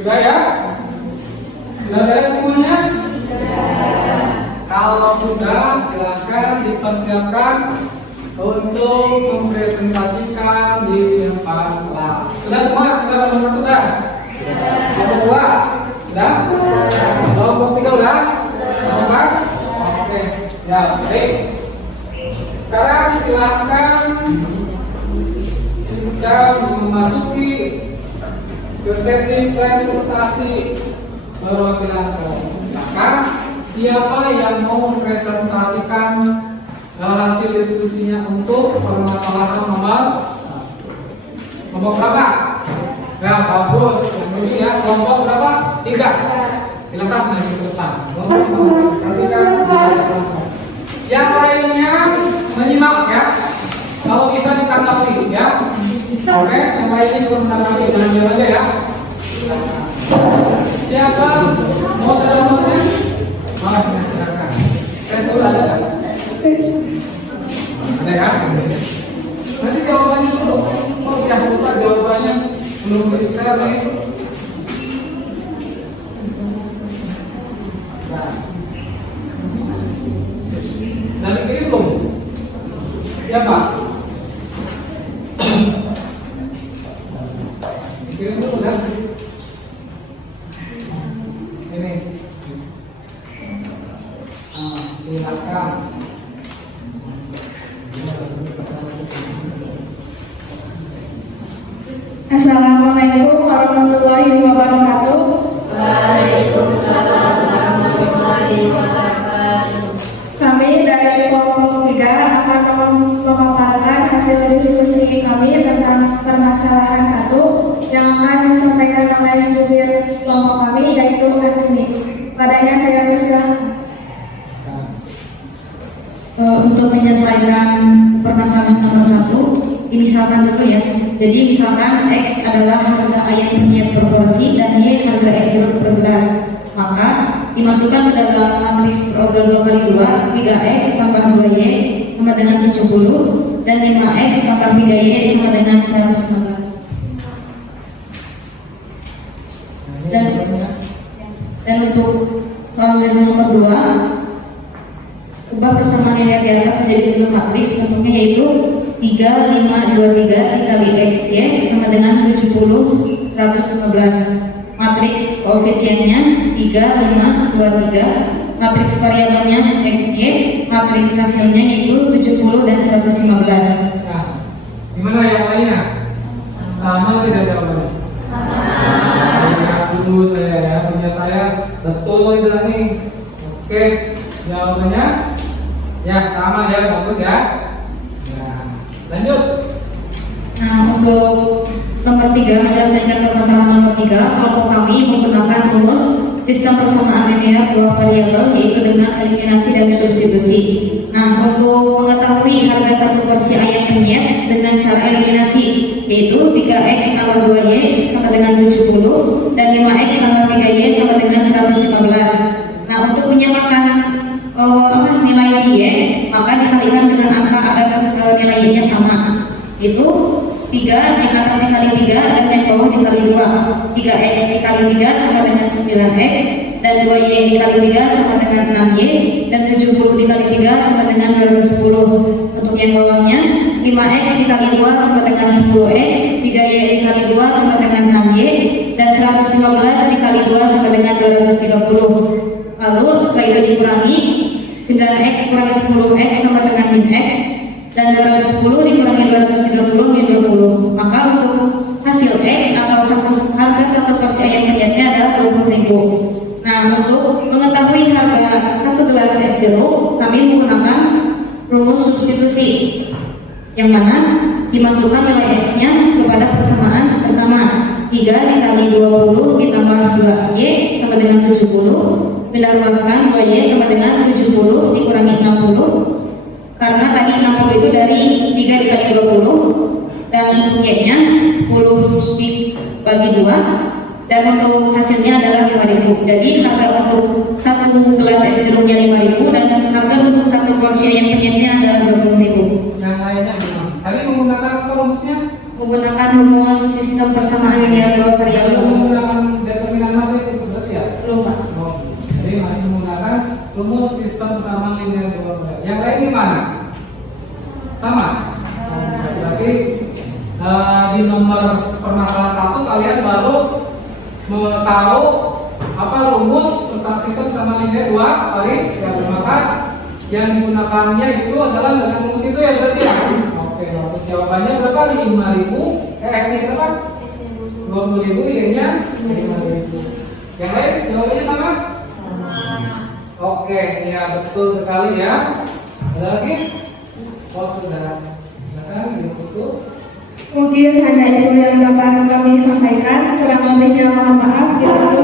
Sudah ya? Sudah beres semuanya? Kalau sudah, silakan dipersiapkan untuk mempresentasikan di depan kelas. Sudah semua? Sudah nomor 1 dah? Nomor 2? Sudah? Nomor 3 udah? Nomor 4? Oke, ya baik. Sekarang silakan kita memasuki ke sesi presentasi perwakilan kelompok. Siapa yang mau mempresentasikan hasil diskusinya untuk permasalahan nomor 1? Nomor berapa? Ya bagus. Kemudian ya kelompok berapa? 3. Silakan maju ke depan. Mempresentasikan kelompok. Yang lainnya menyimak ya. Kalau bisa ditanggapi ya. Oke, yang lainnya juga menanggapi dengan aja ya. Siapa mau terjawabnya? Silakan. Tes dulu ada nggak? Ada ya? Nanti jawabannya dulu. Oh, siapa lupa jawabannya belum bisa nih. Nah, dikirim belum? Siapa? Dikirim dulu kan? Ini. Silakan. Assalamualaikum warahmatullahi wabarakatuh. Waalaikumsalam warahmatullahi wabarakatuh. Kami dari kelompok 3 akan memaparkan hasil diskusi kami tentang permasalahan 1 yang akan disampaikan oleh jubir kelompok kami, yaitu Andini. Padanya saya persilahkan. Untuk menyelesaikan permasalahan nomor 1, misalkan dulu ya. Jadi misalkan X adalah harga ayam per proporsi dan Y harga S per gelas, maka dimasukkan ke dalam matriks order 2 kali 2, 3X tambah 2Y sama dengan 70 dan 5X tambah 3Y sama dengan 115. Dan untuk soal nomor 2, ubah persamaan nilai di atas menjadi bentuk matriks, bentuknya yaitu 3, 5, 2, 3 dikali XY sama dengan 70, 115. Matriks koefisiennya 3, 5, 2, 3. Matriks variabelnya XY. Matriks hasilnya yaitu 70 dan 115. Nah, gimana yang lainnya? Sama tidak jawabannya? Lihat dulu saya ya, punya saya betul tidak nih? Oke, jawabannya ya sama ya, bagus ya. Nah, lanjut. Nah, untuk nomor 3, menyelesaikan permasalahan nomor 3, kelompok kami menggunakan rumus sistem persamaan linear dua variabel, yaitu dengan eliminasi dan substitusi. Nah, untuk mengetahui harga satu porsi ayam penyet dengan cara eliminasi, yaitu 3X tambah 2Y sama dengan 70 dan 5X tambah 3Y sama dengan 115. Nah, untuk menyamakan nilai Y, maka dikalikan dengan angka agar nilai Y-nya sama. Itu 3 yang atas dikali 3 dan yang bawah dikali 2. 3X dikali 3 sama dengan 9X dan 2Y dikali 3 sama dengan 6Y dan 70 dikali 3 sama dengan 210. Untuk yang bawahnya 5X dikali 2 sama dengan 10X, 3Y dikali 2 sama dengan 6Y dan 115 dikali 2 sama dengan 230. Lalu setelah itu dikurangi, 9X kurangi 10X sama dengan min X dan 210 dikurangi 230 min 20. Maka untuk hasil X atau harga satu porsi ayam penyetnya adalah 20.000. Nah, untuk mengetahui harga satu gelas es jeruk, kami menggunakan rumus substitusi, yang mana dimasukkan nilai S-nya kepada persamaan pertama. 3 dikali 20 ditambah 2Y sama dengan 70, bila ruaskan 2Y sama dengan 70 dikurangi 60, karena tadi 60 itu dari 3 dikali 20 dan Y-nya 10 dibagi 2, dan untuk hasilnya adalah 5.000. Jadi harga untuk satu gelas es jeruknya 5.000 dan harga untuk satu porsi ayam penyetnya adalah 20.000. Yang lainnya gimana? Tadi menggunakan apa rumusnya? Menggunakan rumus sistem persamaan linear dua variabel. Menggunakan determinan kalian baru tahu apa rumus subsistem sama linear 2 kali ya, maka yang digunakannya itu adalah dengan rumus itu ya berarti ya. Oke, terus jawabannya berapa? 5.000. X-nya berapa? 20.000, Y-nya 5.000. Yang lain jawabannya sama? Oke, ya betul sekali ya. Ada lagi? Oh sudah. Silakan itu. Mungkin hanya itu yang dapat kami sampaikan. Kurang lebihnya mohon maaf. Gitu.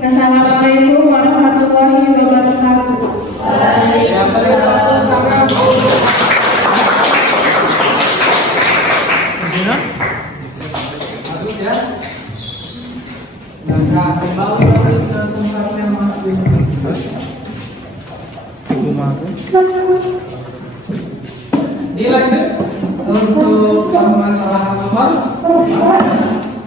Wassalamualaikum warahmatullahi wabarakatuh. Ya, bagus ya. Nah, kembali ke tempatnya masing. Dilanjut untuk permasalahan nomor.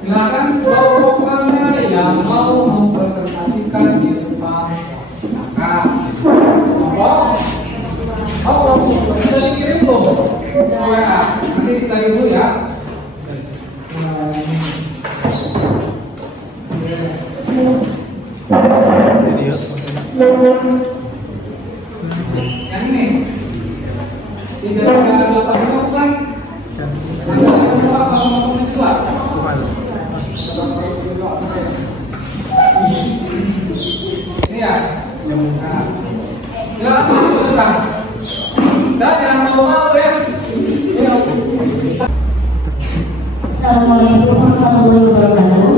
Silakan kelompoknya yang mau mempresentasikan di depan kakak. Kelompok. Oh, kelompok bisa dikirim belum? Oh ya, nanti dicari dulu ya. Yang ini tidak ada apa-apa bukan? Ini ya, yang besar. Silakan dudukkan. Dan jangan malu-malu ya. Assalamualaikum warahmatullahi wabarakatuh.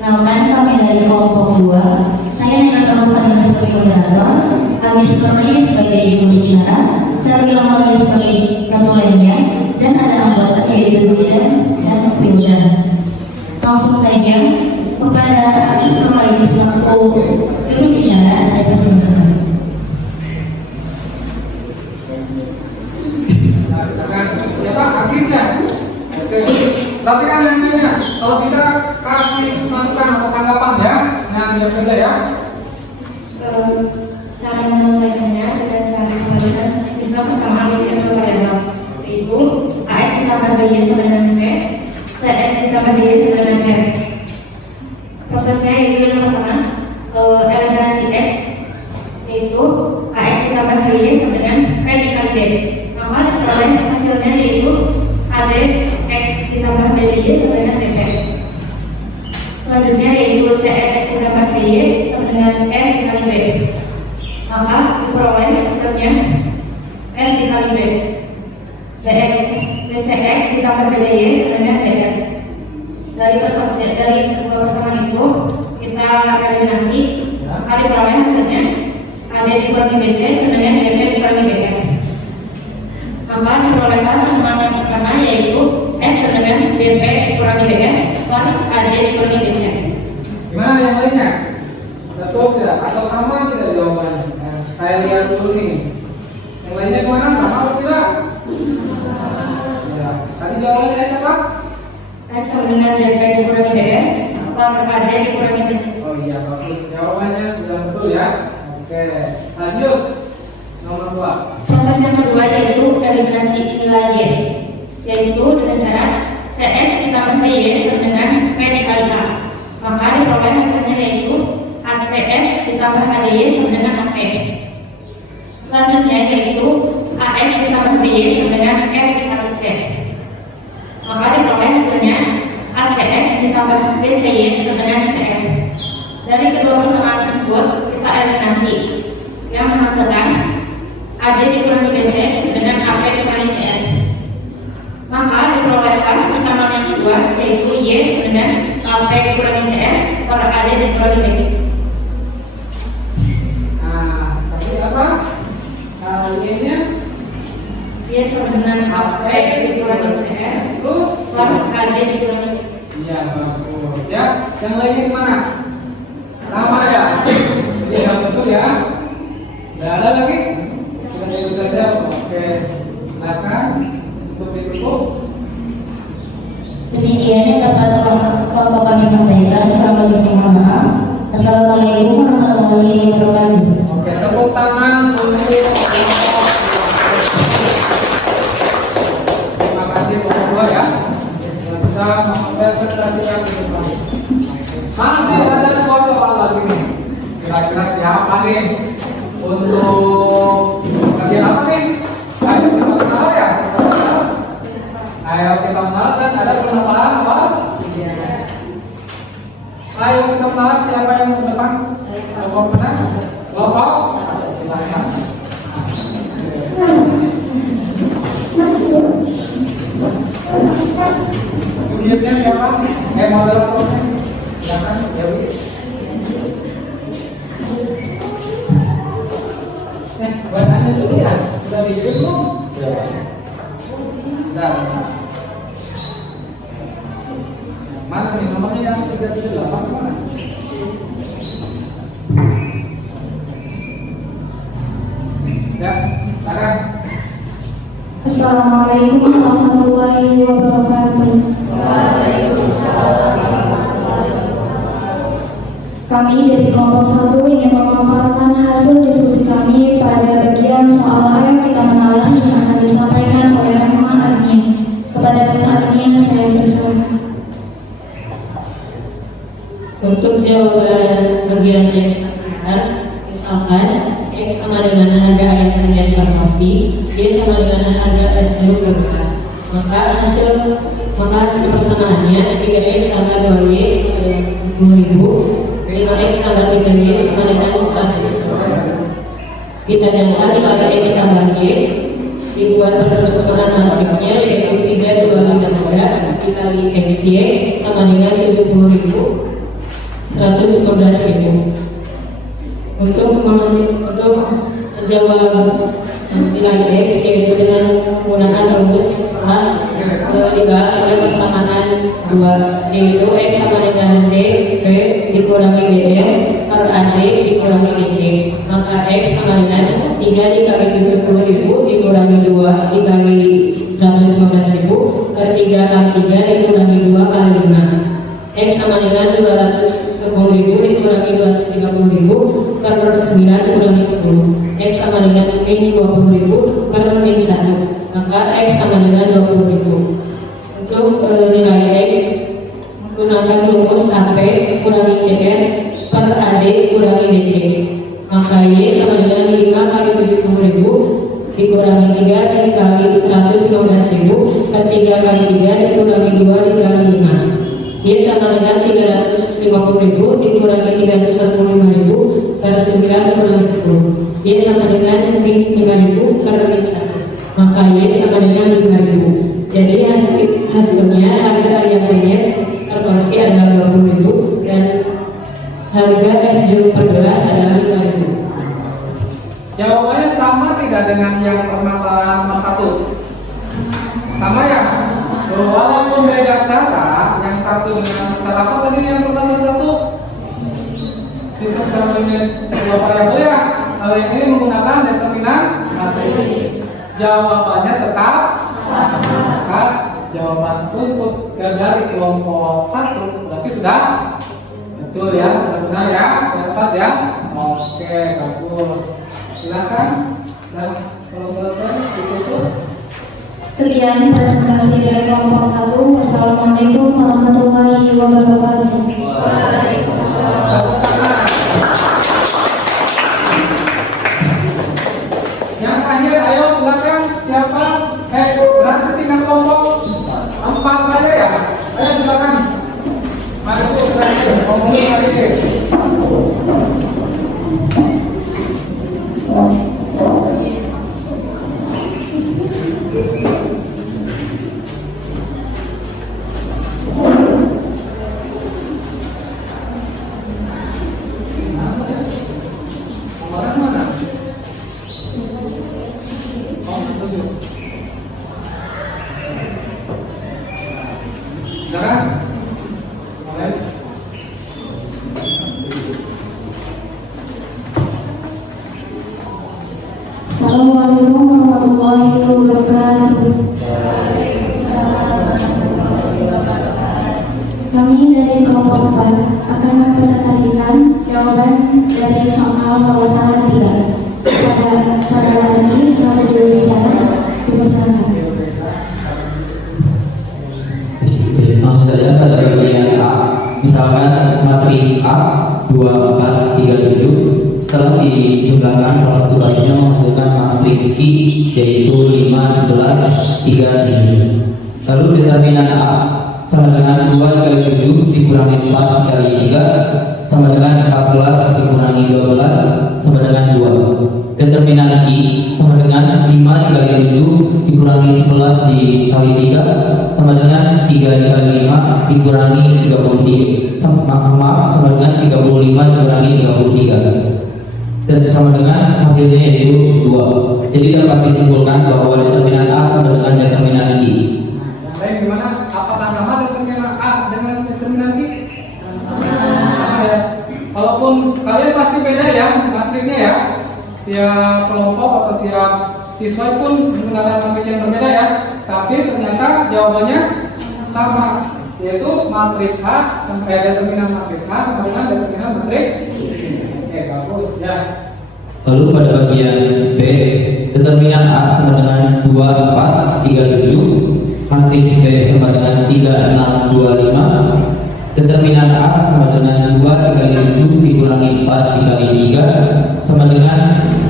Kenalkan, kami dari kelompok 2. Saya Nina Taufani sebagai moderator, Agis Torni sebagai juru bicara, Sergio Maria sebagai ketuanya, dan ada anggota yaitu Zidan dan Firda. Langsung saja kepada Agis Torni selaku juru bicara saya persilakan. Ya Pak, habis ya. Oke. Tapi kan yang lainnya, kalau bisa kasih masukan atau tanggapan ya, yang biar saja ya. Cara menyelesaikannya dengan cara menggunakan sistem persamaan linear dua variabel, yaitu AX ditambah BY sama dengan P, CX ditambah DY sama dengan R. Prosesnya yaitu yang pertama, eliminasi X, yaitu AX ditambah BY sama dengan P dikali D. Maka diperoleh hasilnya yaitu AD X ditambah BY sama dengan DP. Selanjutnya yaitu CX ditambah DY sama dengan R dikali B. Maka diperoleh hasilnya R dikali B. BCX ditambah BDY sama dengan BR. Dari persamaan itu kita eliminasi, maka diperoleh hasilnya AD dikurangi BC sama dengan DP dikurangi BR. Maka diperolehkan persamaan yang pertama yaitu X sama dengan DP dikurangi BR per AD dikurangi BC. Gimana yang lainnya? Betul tidak? Atau sama tidak jawabannya? Saya lihat dulu nih. Yang lainnya gimana? Sama atau tidak? Ya. Tadi jawabannya siapa? X sama dengan DP dikurangi BR per AD dikurangi BC. Oh iya, bagus. Jawabannya sudah betul ya. Oke. Lanjut. Nomor 2. Proses yang kedua yaitu eliminasi nilai Y, yaitu dengan cara CX ditambah DY sama dengan P dikali A. Maka diperoleh hasilnya yaitu ACX ditambah ADY sama dengan AP. Selanjutnya yaitu AX ditambah BY sama dengan R dikali C. Maka diperoleh hasilnya ACX ditambah BCY sama dengan CR. Dari kedua persamaan tersebut kita eliminasi, yang menghasilkan AD dikurangi BCX dengan AP dikurangi CR. Maka diperolehkan persamaan yang kedua yaitu Y sama dengan AP dikurangi CR per AD dikurangi BC. Nah, tadi apa? Y-nya Y sama dengan AP dikurangi CR terus per AD dikurangi BC. iya, bagus ya. Yang lainnya gimana? Sama ya? Iya, betul ya. Tidak ada lagi? Kita itu saja. Oke. Silakan untuk ditutup. Demikian yang dapat kelompok kami sampaikan. Kurang lebih mohon maaf. Assalamualaikum warahmatullahi wabarakatuh. Oke, tepuk tangan untuk terima kasih. bisa mempresentasikan ini. Masih ada 2 soal lagi nih. Kira-kira siapa nih untuk bagian apa nih? Ayo kita kenal ya. Ayo kita kenal, dan ada permasalahan apa? Ayo kita kenal, siapa yang ke depan? Kelompok mana? Kelompok? Silakan. Unitnya siapa? Moderatornya. Silakan, Dewi. Buat tanya dulu ya. Sudah dikirim belum? Sudah. Mana nih nomornya yang 378 mana? Ya, sekarang. Assalamualaikum warahmatullahi wabarakatuh. Kami dari kelompok 1 ingin memaparkan hasil diskusi kami pada bagian soal ayo kita mengalah yang akan disampaikan oleh Rahma Arnia. Kepada Rahma Arnia saya persilakan. Untuk jawaban bagian yang benar, misalkan X sama dengan harga ayat dan farmasi, Y sama dengan harga es jeruk beras. Maka hasil persamaannya 3X tambah 2Y sama dengan 10.000, 5X tambah 3Y sama dengan 100. Kita data dikali X tambah Y, dibuat persamaan matriknya yaitu 3 dikali tenaga dikali XY sama dengan 70.000, 115.000. Untuk menjawab nilai X yaitu dengan menggunakan rumus yang telah dibahas oleh persamaan 2, yaitu X sama dengan DP dikurangi DD per AD dikurangi DJ. Maka X sama dengan 3 dikali 70.000 dikurangi 2 dikali 115.000 per 3 kali 3 dikurangi 2 kali 5. X sama dengan 210.000 dikurangi 230.000 per 9 dikurangi 10. X sama dengan min 20.000 per min 1. Maka X sama dengan 20.000. Untuk nilai X menggunakan rumus AP kurangi CR per AD kurangi DC. Maka Y sama dengan 5 kali 70.000 dikurangi 3 dikali 115.000 per 3 kali 3 dikurangi 2 dikali 5. Y sama dengan 350.000 dikurangi 345.000 per 9 dikurangi 10. Y sama dengan min 5.000 per min 1. Maka Y sama dengan 5.000. Jadi hasilnya harga ayam penyet per porsi adalah 20.000 dan harga es jeruk per gelas adalah 5.000. Jawabannya sama tidak dengan yang permasalahan nomor 1? Sama ya? Walaupun beda cara, yang satu dengan cara apa tadi yang permasalahan 1? Sistem determinan 2 variabel ya. Kalau yang ini menggunakan determinan matris. Jawabannya tetap sama. Jawaban untuk dari kelompok 1 berarti sudah betul ya, benar ya, dapat ya. Oke, bagus. Silakan. Dan kalau selesai ditutup. Sekian presentasi dari kelompok 1. Wassalamualaikum warahmatullahi wabarakatuh. Yang terakhir, ayo silakan siapa? Berarti tinggal kelompok 4 saja ya. Ayo silakan. Mari kita ngomongin hari ini. Assalamualaikum warahmatullahi wabarakatuh. Kami dari kelompok 4 akan mempresentasikan jawaban dari soal permasalahan 3. Pada ini selalu berbicara dipersilakan. Misalkan matriks A 2, 4, 3, 7 setelah dijumlahkan salah satu barisnya menghasilkan matriks Q yaitu 5, 11, 3, 7. Lalu determinan A sama dengan 2 dikali 7 dikurangi 4 dikali 3 sama dengan 14 dikurangi 12 sama dengan 2. Determinan Q sama dengan 5 dikali 7 dikurangi 11 dikali 3 sama dengan 3 dikali 5 dikurangi 33 sama dengan 35 dikurangi 33 dan sama dengan hasilnya yaitu 2. Jadi dapat disimpulkan bahwa determinan A sama dengan determinan Q. Baik, gimana? Apakah sama determinan A dengan determinan Q? Sama ya. Walaupun kalian pasti beda ya matriknya ya. Tiap kelompok atau tiap siswa pun menggunakan matrik yang berbeda ya. Tapi ternyata jawabannya sama, yaitu matrik A sampai determinan matrik A sama dengan determinan matrik. Oke, bagus ya. Lalu pada bagian B, determinan A sama dengan 2, 4, 3, 7, matriks B sama dengan 3, 6, 2, 5. Determinan A sama dengan 2 dikali 7 dikurangi 4 dikali 3 sama dengan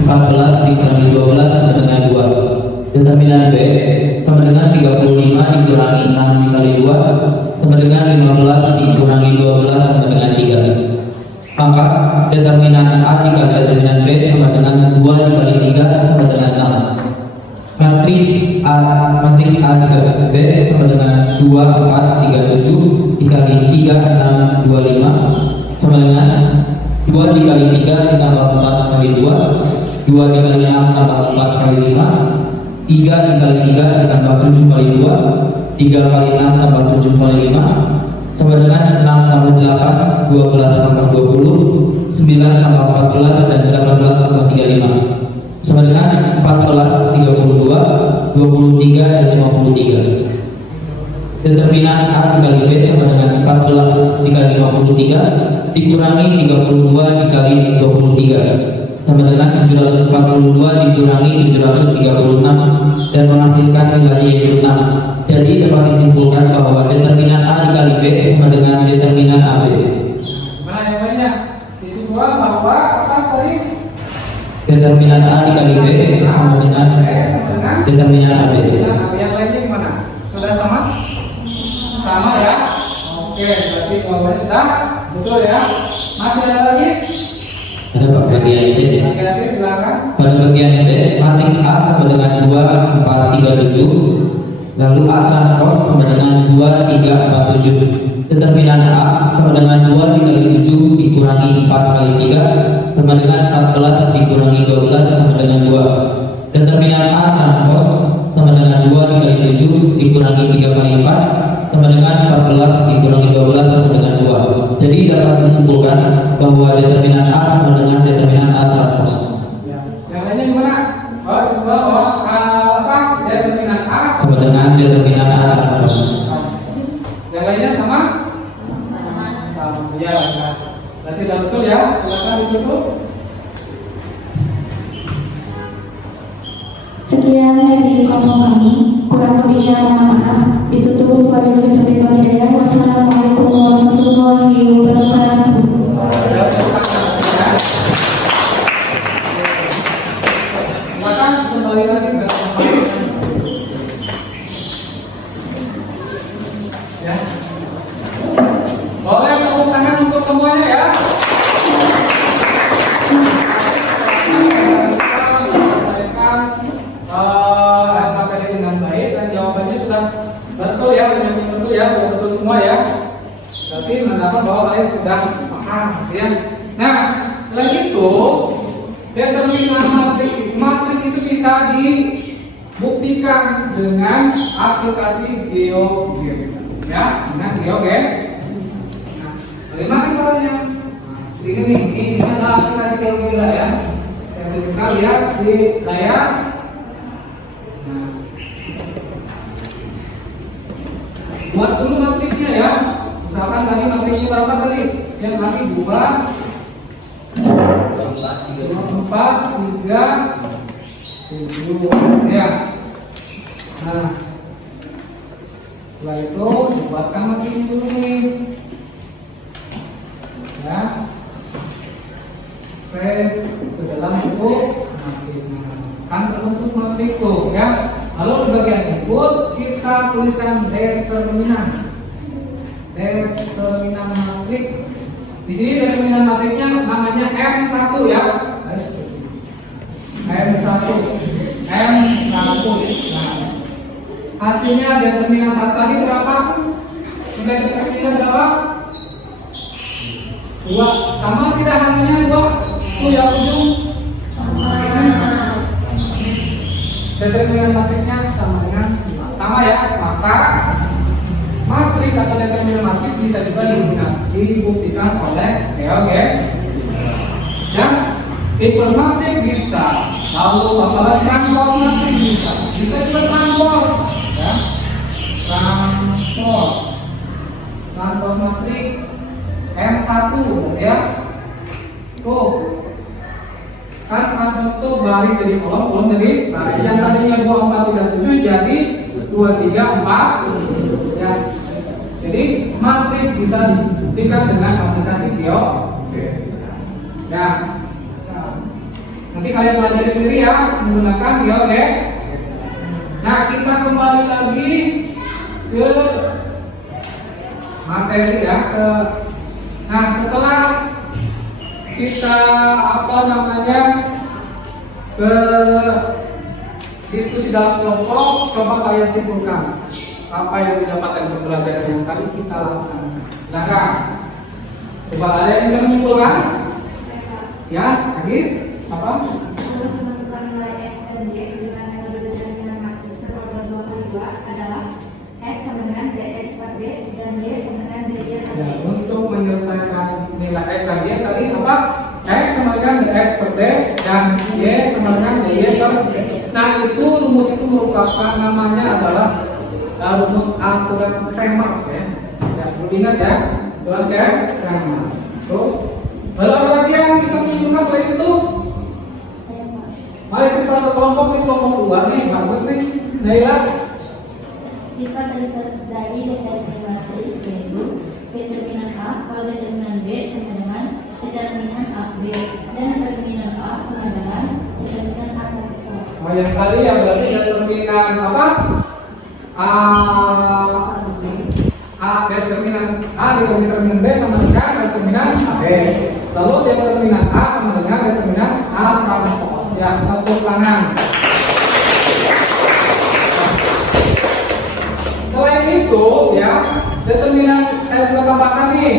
14 dikurangi 12 sama dengan 2. Determinan B sama dengan 35 dikurangi 6 dikali 2 sama dengan 15 dikurangi 12 sama dengan 3. Maka determinan A dikali determinan B sama dengan 2 dikali 3 sama dengan 6. Matriks A dikali B sama dengan 2, 4, 3, 7 dikali 3, 6, 2, 5 sama dengan 2 dikali 3 ditambah 4 kali 2 2 dikali 6 tambah 4 kali 5 3 dikali 3 ditambah 7 kali 2 3 kali 6 tambah 7 kali 5 sama dengan 6 tambah 8 12 tambah 20 9 tambah 14 dan 18 tambah 35 sama dengan 14, 32, 23 dan 53. Determinan A dikali B sama dengan 14 dikali 53 dikurangi 32 dikali 23 sama dengan 742 dikurangi 736 dan menghasilkan nilai yaitu 6. Jadi dapat disimpulkan bahwa determinan A dikali B sama dengan determinan AB. Mana yang lainnya? Disimpulkan bahwa apa tadi? Determinan A dikali B sama dengan determinan AB. Yang lainnya gimana? Sudah sama? Sama ya? Oke, berarti jawabannya sudah betul ya. Masih ada lagi? Ada Pak, bagian C. Oke, silakan. Pada bagian C, matriks A sama dengan 2, 4, 3, 7. Lalu A transpos sama dengan 2, 3, 4, 7. Determinan A sama dengan 2 dikali 7 dikurangi 4 kali 3 sama dengan 14 dikurangi 12 sama dengan 2. Determinan A transpos sama dengan 2 dikali 7 dikurangi 3 kali 4 sama dengan 14 dikurangi 12 sama dengan 2. Jadi dapat disimpulkan bahwa determinan A sama dengan determinan A transpos. Ya. Yang lainnya gimana? Oh, disebut apa? Determinan A Sama dengan determinan A transpos. Yang lainnya sama? Sama. Ya, ya. Berarti sudah betul ya. Silakan ditutup. Sekian dari kelompok kami, kurang lebihnya mohon maaf. Ditutup wabillahi taufiq wal hidayah. Wassalamualaikum warahmatullahi wabarakatuh. Silakan kembali lagi ke tempat. Ya. Boleh tepuk tangan untuk semuanya ya. Tadi dengan baik dan jawabannya sudah betul ya, betul ya, sudah betul semua ya. Berarti menandakan bahwa kalian sudah paham, ya. Nah, selain itu, determinan matrik itu bisa dibuktikan dengan aplikasi GeoGebra, ya, dengan GeoGebra. Nah, bagaimana caranya? Nah, seperti ini nih, ini adalah aplikasi GeoGebra ya. Saya tunjukkan lihat di layar. Nah, buat dulu matriknya ya. Misalkan tadi matriknya berapa tadi? Yang tadi 2 4, 3, 7 ya. Nah, setelah itu buatkan matriknya dulu nih. ya. P ke dalam buku matrik kan terbentuk matriku ya. Lalu di bagian input kita tuliskan determinan matrik. Di sini determinan matriknya namanya M1 ya. M1. Nah, hasilnya determinan 1 tadi berapa? Nilai determinan berapa? 2. Sama tidak hasilnya 2? Itu yang ujung determinan matriknya sama dengan 5. Sama ya, maka matrik atau determinan matrik bisa juga dibuktikan oleh GeoGebra. Dan inverse matrik bisa, lalu apalagi transpose matrik bisa juga transpose ya. Transpose matrik M1 ya. Tuh kan bentuk baris dari kolom dari baris yang tadinya 2 4 3 7 jadi 2 3 4 ya. Jadi matrik bisa dibuktikan dengan aplikasi GeoGebra ya. Nanti kalian pelajari sendiri ya menggunakan GeoGebra. Nah, kita kembali lagi ke materi ya. Nah, setelah kita diskusi dalam kelompok, coba kalian simpulkan apa yang didapatkan dari pembelajaran yang tadi kita laksanakan. Silakan. Coba ada yang bisa menyimpulkan? Ya, Agis, apa? Terus menentukan nilai X dan Y dengan metode determinan matris berorder 2 adalah X sama dengan dx per B dan Y sama dengan dy per Ya, D. untuk menyelesaikan nilai X dan Y tadi apa? X sama dengan dx per D dan Y sama dengan dy per D. Nah, itu rumus itu merupakan namanya adalah rumus aturan Kramer ya. Ya, perlu ingat ya, aturan Kramer. Tuh. Lalu ada lagi yang bisa menyimpulkan selain itu? Masih satu kelompok nih, kelompok 2 nih, bagus nih. Naila. Sifat dari determinan matris yaitu determinan A kalau determinan B sama dengan determinan AB dan determinan A sama dengan determinan A garis bawah. Oh, yang tadi ya berarti determinan apa? Determinan A dengan determinan B sama dengan determinan AB. Lalu determinan A sama dengan determinan A transpose. Ya, satu kanan. Selain itu ya, determinan saya juga tambahkan nih.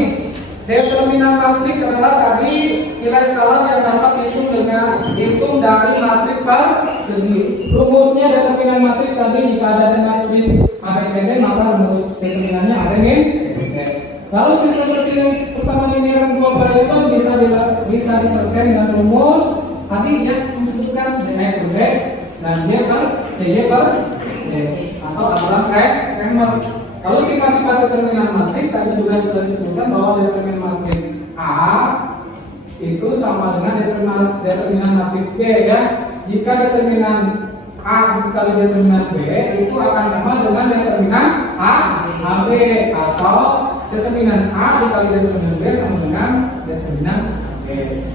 Determinan matrik adalah tadi nilai skalar yang dapat dihitung dari matrik persegi. Rumusnya determinan matrik tadi jika ada matrik ABCD maka rumus determinannya ada nih ABC. Lalu sistem persamaan linear dua variabel bisa diselesaikan dengan rumus tadi yang disebutkan dx per d dan dy per d atau aturan Kramer. Lalu sifat-sifat determinan matrik tadi juga sudah disebutkan bahwa determinan matrik A itu sama dengan determinan matrik B ya. Jika determinan A dikali determinan B itu akan sama dengan determinan AB atau determinan A dikali determinan B sama dengan determinan AB.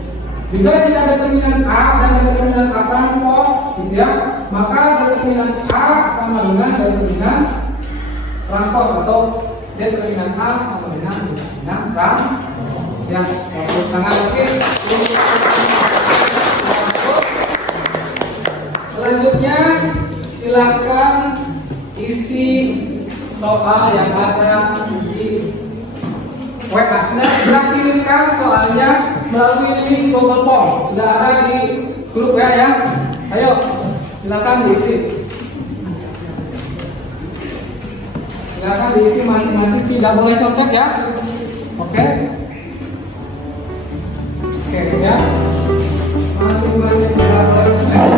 Jika tidak determinan A dan determinan A transpose gitu ya, maka determinan A sama dengan determinan transpose atau determinan A sama dengan determinan transpose. Ya, tepuk tangan lagi. Selanjutnya silakan isi soal yang ada di WA. Sudah kirimkan soalnya melalui link Google Form. Sudah ada di grup ya. Ayo, silakan diisi. Silakan diisi masing-masing, tidak boleh contek ya. Oke. Oke ya. Masing-masing tidak boleh contek.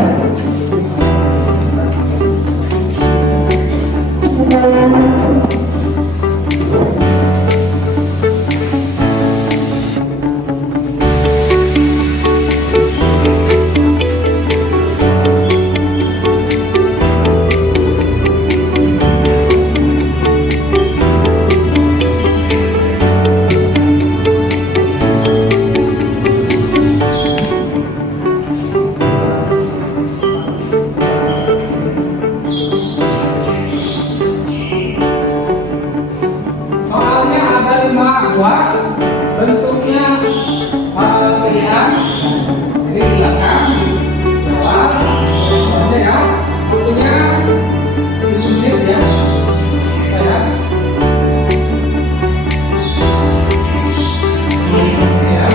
kedua bentuknya pilihan. Jadi silakan jawab. Selanjutnya ya, waktunya 7 menit ya. Saya. Ini ya.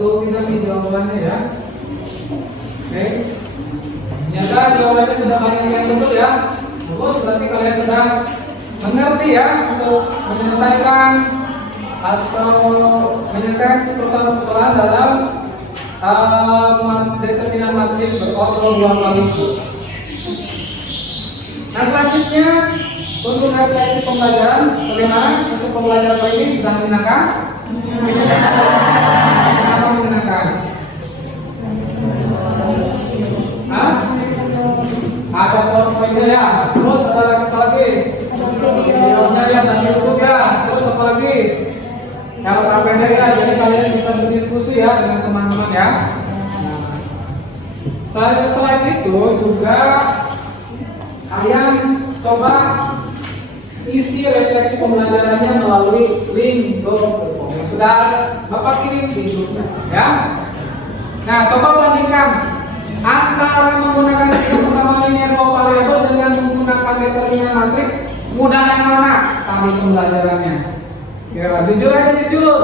betul tidak nih jawabannya ya? Oke. Ternyata jawabannya sudah banyak yang betul ya. Bagus, berarti kalian sudah mengerti ya untuk menyelesaikan atau menyelesaikan persoalan-persoalan dalam determinan matris berordo 2 kali. Nah selanjutnya untuk refleksi pembelajaran, bagaimana untuk pembelajaran kali ini sudah menyenangkan? Kenapa menyenangkan? Hah? Ada poin-poinnya ya. Terus ada apa lagi? Videonya ya dan YouTube ya. Terus apa lagi? Kalau pendek ya, jadi kalian bisa berdiskusi ya dengan teman-teman ya. Selain itu juga kalian coba isi refleksi pembelajarannya melalui link doc.com yang sudah Bapak kirim di grupnya ya. Nah, coba bandingkan antara menggunakan sistem persamaan linear dua variabel dengan menggunakan determinan matrik, mudah yang mana kami pembelajarannya? Kira jujur aja jujur.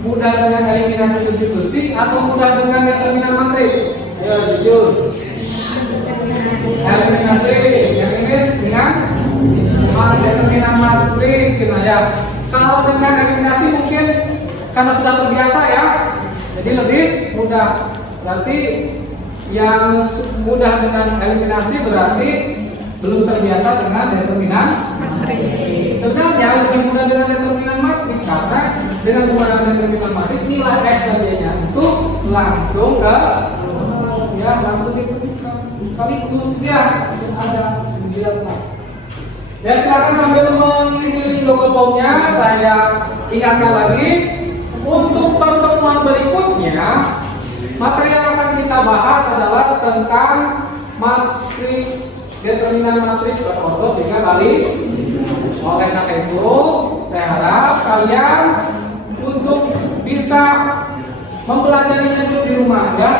Mudah dengan eliminasi substitusi atau mudah dengan determinan matrik? Ayo jujur. Eliminasi. Yang ini dengan determinan matrik, cina ya. Kalau dengan eliminasi mungkin karena sudah terbiasa ya, jadi lebih mudah. Berarti yang mudah dengan eliminasi berarti belum terbiasa dengan determinan matrik. Sebenarnya lebih mudah dengan determinan matrik karena dengan menggunakan determinan matrik nilai x dan y-nya itu langsung ke ya langsung sekaligus ya langsung ada dilihat. Ya silakan sambil mengisi link doc.com-nya saya ingatkan lagi untuk pertemuan berikutnya materi yang akan kita bahas adalah tentang matrik determinan matrik berordo 3 kali. Oleh karena itu, saya harap kalian untuk bisa mempelajarinya itu di rumah ya.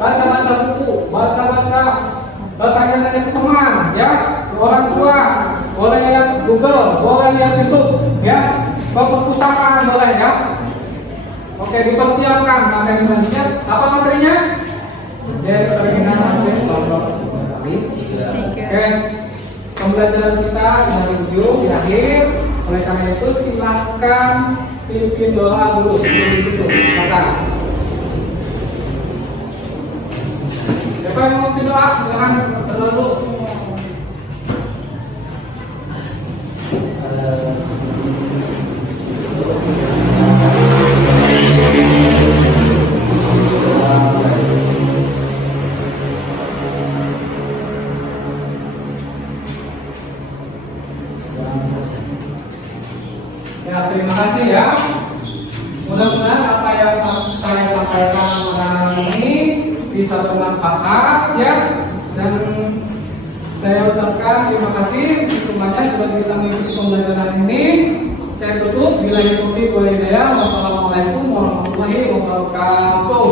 Baca-baca buku, baca-baca, bertanya-tanya ke teman ya, ke orang tua, boleh lihat Google, boleh lihat YouTube ya, ke perpustakaan boleh ya. Oke, dipersiapkan materi selanjutnya. Apa materinya? Determinan matrik berordo 3 kali. Oke, pembelajaran kita sudah di ujung, di akhir. Oleh karena itu silahkan pimpin doa dulu sebelum ditutup. Silakan. Siapa yang mau pimpin doa? Silakan dulu. Ya, terima kasih ya. Mudah-mudahan apa yang saya sampaikan malam ini bisa bermanfaat ya. Dan saya ucapkan terima kasih semuanya sudah bisa mengikuti pembelajaran ini. Saya tutup. Bila taufiq wal hidayah. Wassalamualaikum warahmatullahi wabarakatuh.